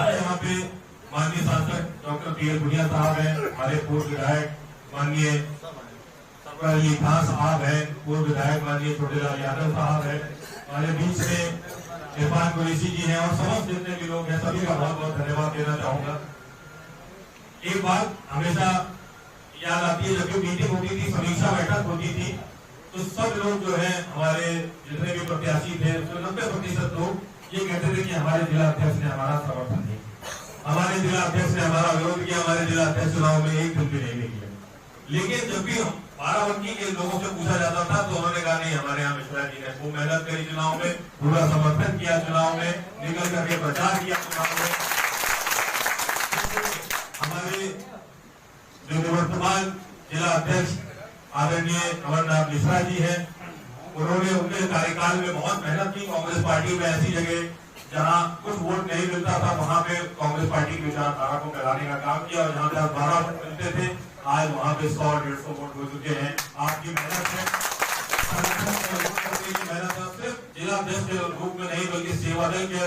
यहाँ पे माननीय सांसद डॉक्टर पीएल भुनिया साहब हैं, हमारे पूर्व विधायक माननीय सरवर अली खान साहब हैं, पूर्व विधायक माननीय छोटेलाल यादव साहब हैं, हमारे बीच में इरफान कुरैशी जी हैं, और समस्त जितने भी लोग हैं सभी का बहुत बहुत धन्यवाद देना चाहूंगा। एक बात हमेशा याद आती है, जब भी मीटिंग होती थी, समीक्षा बैठक होती थी, तो सब लोग जो है हमारे जितने भी प्रत्याशी थे, उसमें 90% लोग ये कहते थे कि हमारे जिला अध्यक्ष ने हमारा समर्थन नहीं, हमारे जिला अध्यक्ष ने हमारा विरोध किया, हमारे जिला अध्यक्ष चुनाव में एक दिन भी नहीं निकले। लेकिन जब भी बाराबंकी के लोगों से पूछा जाता था तो उन्होंने कहा नहीं, हमारे यहाँ मिश्रा जी ने खूब मेहनत करी चुनाव में, पूरा समर्थन किया चुनाव में, निकल करके प्रचार किया चुनाव में। हमारे जो निवर्तमान जिला अध्यक्ष आदरणीय अमरनाथ मिश्रा जी हैं, उन्होंने उनके कार्यकाल में बहुत मेहनत की। कांग्रेस पार्टी में ऐसी जगह जहां कुछ वोट नहीं मिलता था, वहां पे कांग्रेस पार्टी की विचारधारा को फैलाने का काम किया, और जहां पे 12 वोट मिलते थे, आज वहां पे 100-150 वोट हो चुके हैं। आपकी मेहनत है, सिर्फ जिला अध्यक्ष के रूप में नहीं बल्कि सेवा दल के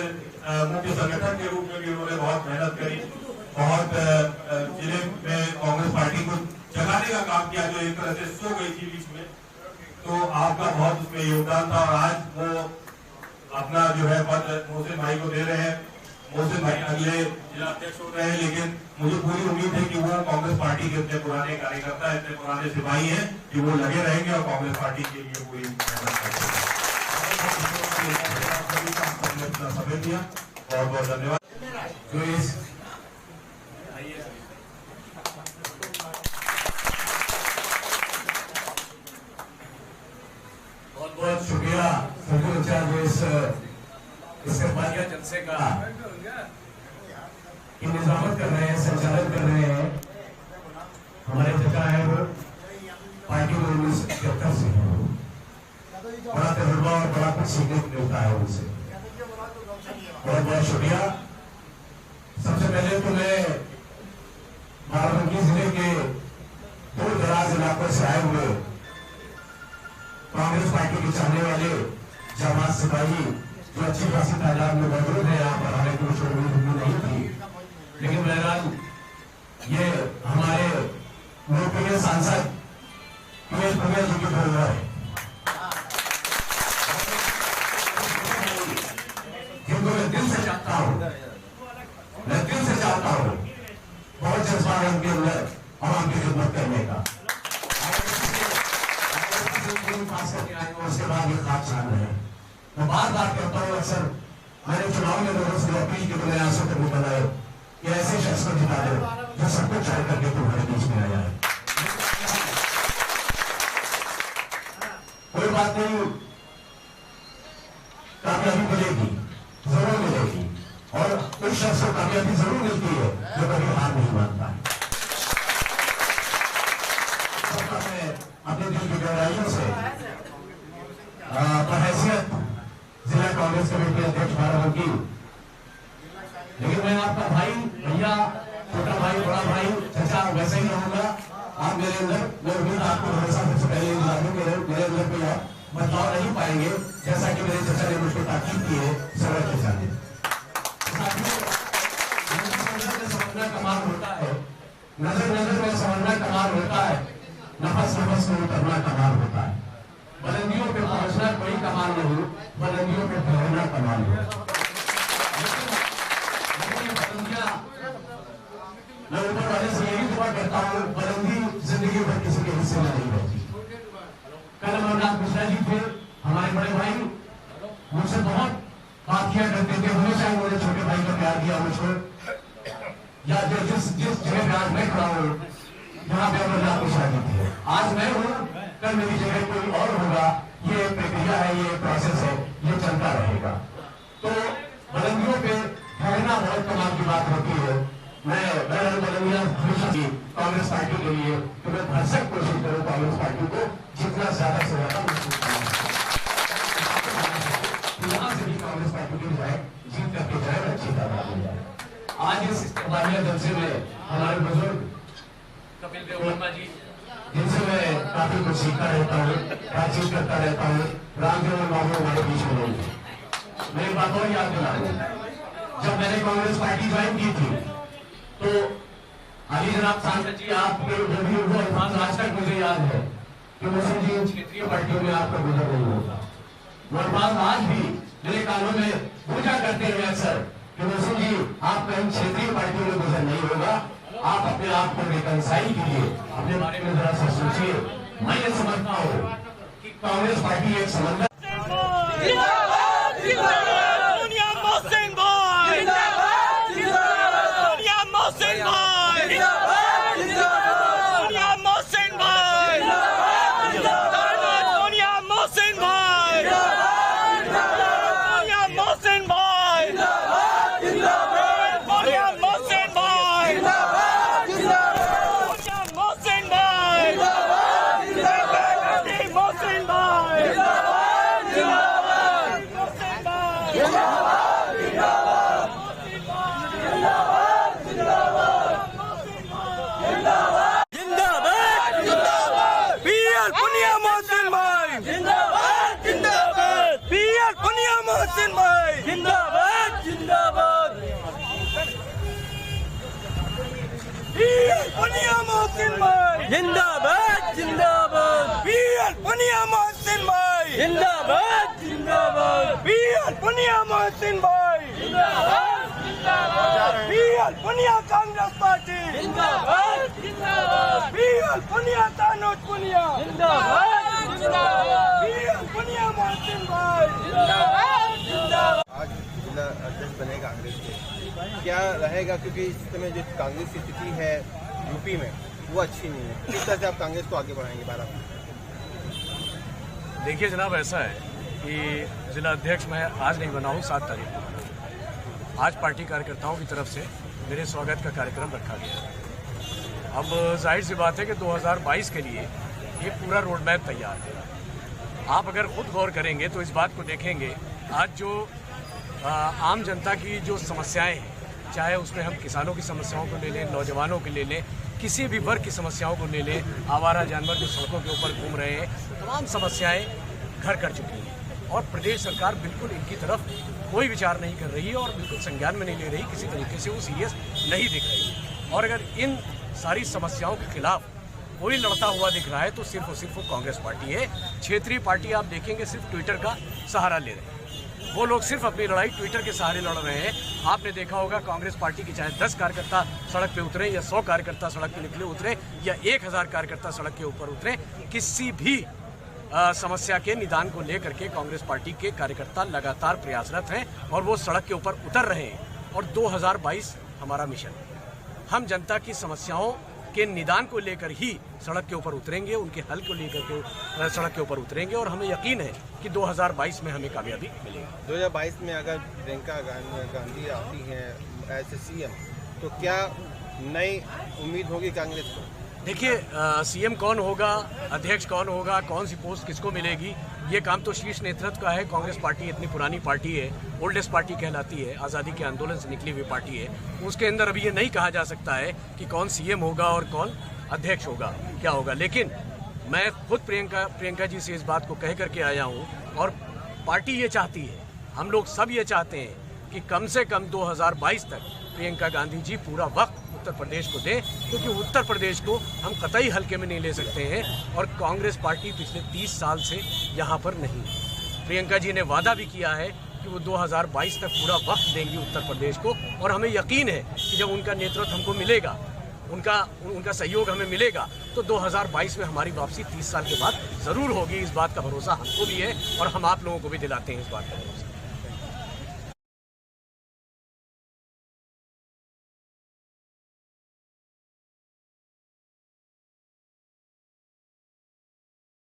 मुख्य संगठन के रूप में भी उन्होंने बहुत मेहनत करी, बहुत जिले में कांग्रेस पार्टी को जगाने का काम किया, जो एक तरह से सो गई थी बीच में। तो आपका बहुत उसमें योगदान था, और आज वो अपना जो है पद मोहसिन भाई को दे रहे हैं। मोहसिन भाई अगले जिला अध्यक्ष हो रहे हैं, लेकिन मुझे पूरी उम्मीद है कि वो कांग्रेस पार्टी के इतने पुराने कार्यकर्ता, इतने पुराने सिपाही हैं कि वो लगे रहेंगे और कांग्रेस पार्टी के लिए पूरी मेहनत करेंगे। समय दिया, बहुत बहुत धन्यवाद। जो इस बहुत बहुत शुक्रिया सभी जो इस बालिया जलसे का निजामत कर रहे हैं, संचालन कर रहे हैं। हमारे चचा है वो पार्टी में 1977 से बड़ा तजुर्बा और बड़ा कुछ सीखने को मिलता है उनसे। बहुत बहुत शुक्रिया। सबसे पहले तो मैं बाराबंकी जिले के दूर दराज इलाकों से आए हुए कांग्रेस पार्टी के चाहने वाले जमात सिपाही जो अच्छी खासी तादाद में मौजूद है, यहाँ पर हमें कुछ उम्मीद नहीं थी, लेकिन बहरहाल ये हमारे लोकप्रिय सांसद पीएस भुनिया जी की बोल है, जिनको मैं दिल से चाहता हूँ, मैं दिल से चाहता हूँ, बहुत जज्बा है उनके अंदर आवाम की खिदमत करने का। पास करके आए और उसके बाद ये खाप छान रहे हैं। मैं बार बार कहता हूँ, अक्सर मैंने चुनाव में लोगों से अपील की, मैंने आंसू करने बनाए कि ऐसे शख्स को जिता दो जो सब कुछ छोड़ करके तुम्हारे बीच में आया है। कोई कोई बात नहीं, कामयाबी मिलेगी, जरूर मिलेगी, और उस शख्स को कामयाबी जरूर मिलती है जो कभी हार नहीं मानता है। अपने दिल की गहराइयों से बहैसियत जिला कांग्रेस कमेटी अध्यक्ष बाराबंकी, लेकिन मैं आपका भाई, भैया, छोटा भाई, बड़ा भाई, चचा वैसे ही रहूंगा। आप मेरे अंदर, मैं उम्मीद आपको भरोसा सबसे पहले मेरे अंदर कोई आप बदलाव नहीं पाएंगे, जैसा कि मेरे चचा ने मुझको ताकीद की है सड़क के जाने। समझना कमाल होता है, नजर नजर में समझना कमाल होता है, नफस नफस में उतरना कमाल होता है। बुलंदियों पे पहुंचना कोई कमाल नहीं, बुलंदियों पे ठहरना कमाल है। मैं ऊपर वाले से यही दुआ करता हूँ, बुलंदी जिंदगी भर किसी के हिस्से में नहीं रहती। कल अमरनाथ मिश्रा जी थे, हमारे बड़े भाई, मुझसे बहुत बात किया करते थे, हमेशा उन्होंने छोटे भाई का प्यार दिया मुझको। या जिस जगह पे आज मैं खड़ा हूँ, जहाँ पे अमरनाथ मिश्रा जी थे, आज मैं हूँ, कल मेरी जगह कोई और होगा। ये प्रक्रिया है, ये प्रोसेस है, ये चलता रहेगा। तो बुलंदियों पे ठहरना बहुत कमाल की बात होती है। मैं बुलंदियां हमेशा की कांग्रेस पार्टी के लिए तो मैं भरसक कोशिश करूँ कांग्रेस पार्टी को जितना ज्यादा से ज्यादा मजबूत करना, यहाँ से भी कांग्रेस पार्टी की जाए, जीत करके जाए, अच्छी तरह हो जाए। आज इस इस्तेमालिया जलसे में हमारे बुजुर्ग कपिल देव वर्मा जी, जिनसे मैं काफी कुछ सीखता रहता हूँ, बातचीत करता रहता हूँ, रामदेव बाबू हमारे बीच में नहीं है। मैं एक बात और याद दिला दूं, जब मैंने कांग्रेस पार्टी ज्वाइन की थी तो अली जनाब सांसद जी आपके जो भी वो अल्फाज आज तक मुझे याद है कि मुझे जी क्षेत्रीय पार्टियों में आपका गुजर नहीं होगा। वो अल्फाज आज भी मेरे कानों में पूजा करते हुए अक्सर कि मुझे जी आपका इन क्षेत्रीय पार्टियों में गुजर नहीं होगा। आप अपने आप को रिकंसाइल कीजिए, अपने बारे में जरा सा सोचिए। मैं ये समझता हूँ कि कांग्रेस पार्टी एक समंदर जिंदाबाद जिंदाबाद पीएल पुनिया मोहसिन भाई जिंदाबाद जिंदाबाद पीएल पुनिया मोहसिन भाई जिंदाबाद जिंदाबाद पीएल पुनिया कांग्रेस पार्टी जिंदाबाद जिंदाबाद पीएल पुनिया तानोज पुनिया जिंदाबाद जिंदाबाद पीएल पुनिया मोहसिन भाई जिंदाबाद जिंदाबाद। आज जिला अध्यक्ष बने कांग्रेस के, क्या रहेगा, क्योंकि इस समय जो कांग्रेस की स्थिति है यूपी में वो अच्छी नहीं है, किस तरह से आप कांग्रेस को आगे बढ़ाएंगे? देखिए जनाब, ऐसा है कि जिला अध्यक्ष मैं आज नहीं बना हूँ, 7 तारीख को। आज पार्टी कार्यकर्ताओं की तरफ से मेरे स्वागत का कार्यक्रम रखा गया है। अब जाहिर सी बात है कि 2022 के लिए ये पूरा रोड मैप तैयार है। आप अगर खुद गौर करेंगे तो इस बात को देखेंगे, आज जो आम जनता की जो समस्याएं हैं, चाहे उसमें हम किसानों की समस्याओं को ले लें, नौजवानों के ले लें, किसी भी वर्ग की समस्याओं को ले लें, आवारा जानवर जो सड़कों के ऊपर घूम रहे हैं, तमाम समस्याएं घर कर चुकी हैं और प्रदेश सरकार बिल्कुल इनकी तरफ कोई विचार नहीं कर रही है और बिल्कुल संज्ञान में नहीं ले रही, किसी तरीके से वो सीरियस नहीं दिख रही है। और अगर इन सारी समस्याओं के खिलाफ कोई लड़ता हुआ दिख रहा है तो सिर्फ और सिर्फ वो कांग्रेस पार्टी है। क्षेत्रीय पार्टी आप देखेंगे सिर्फ ट्विटर का सहारा ले रहे हैं, वो लोग सिर्फ अपनी लड़ाई ट्विटर के सहारे लड़ रहे हैं। आपने देखा होगा कांग्रेस पार्टी के चाहे 10 कार्यकर्ता सड़क पे उतरे या 100 कार्यकर्ता सड़क पे निकले उतरे या 1000 कार्यकर्ता सड़क के ऊपर उतरे, किसी भी समस्या के निदान को लेकर के कांग्रेस पार्टी के कार्यकर्ता लगातार प्रयासरत हैं और वो सड़क के ऊपर उतर रहे हैं। और 2022 हमारा मिशन है, हम जनता की समस्याओं के निदान को लेकर ही सड़क के ऊपर उतरेंगे, उनके हल को लेकर के सड़क के ऊपर उतरेंगे और हमें यकीन है कि 2022 में हमें कामयाबी मिलेगी। 2022 में अगर प्रियंका गांधी आती हैं एज सीएम तो क्या नई उम्मीद होगी कांग्रेस को? देखिए, सीएम कौन होगा, अध्यक्ष कौन होगा, कौन सी पोस्ट किसको मिलेगी, ये काम तो शीर्ष नेतृत्व का है। कांग्रेस पार्टी इतनी पुरानी पार्टी है, ओल्डेस्ट पार्टी कहलाती है, आज़ादी के आंदोलन से निकली हुई पार्टी है। उसके अंदर अभी ये नहीं कहा जा सकता है कि कौन सीएम होगा और कौन अध्यक्ष होगा, क्या होगा। लेकिन मैं खुद प्रियंका जी से इस बात को कह करके आया हूँ और पार्टी ये चाहती है, हम लोग सब ये चाहते हैं कि कम से कम 2022 तक प्रियंका गांधी जी पूरा वक्त उत्तर प्रदेश को दें, क्योंकि उत्तर प्रदेश को हम कतई हल्के में नहीं ले सकते हैं और कांग्रेस पार्टी पिछले 30 साल से यहाँ पर नहीं है। प्रियंका जी ने वादा भी किया है कि वो 2022 तक पूरा वक्त देंगी उत्तर प्रदेश को और हमें यकीन है कि जब उनका नेतृत्व हमको मिलेगा, उनका सहयोग हमें मिलेगा तो 2022 में हमारी वापसी 30 साल के बाद ज़रूर होगी। इस बात का भरोसा हमको भी है और हम आप लोगों को भी दिलाते हैं इस बात का भरोसा।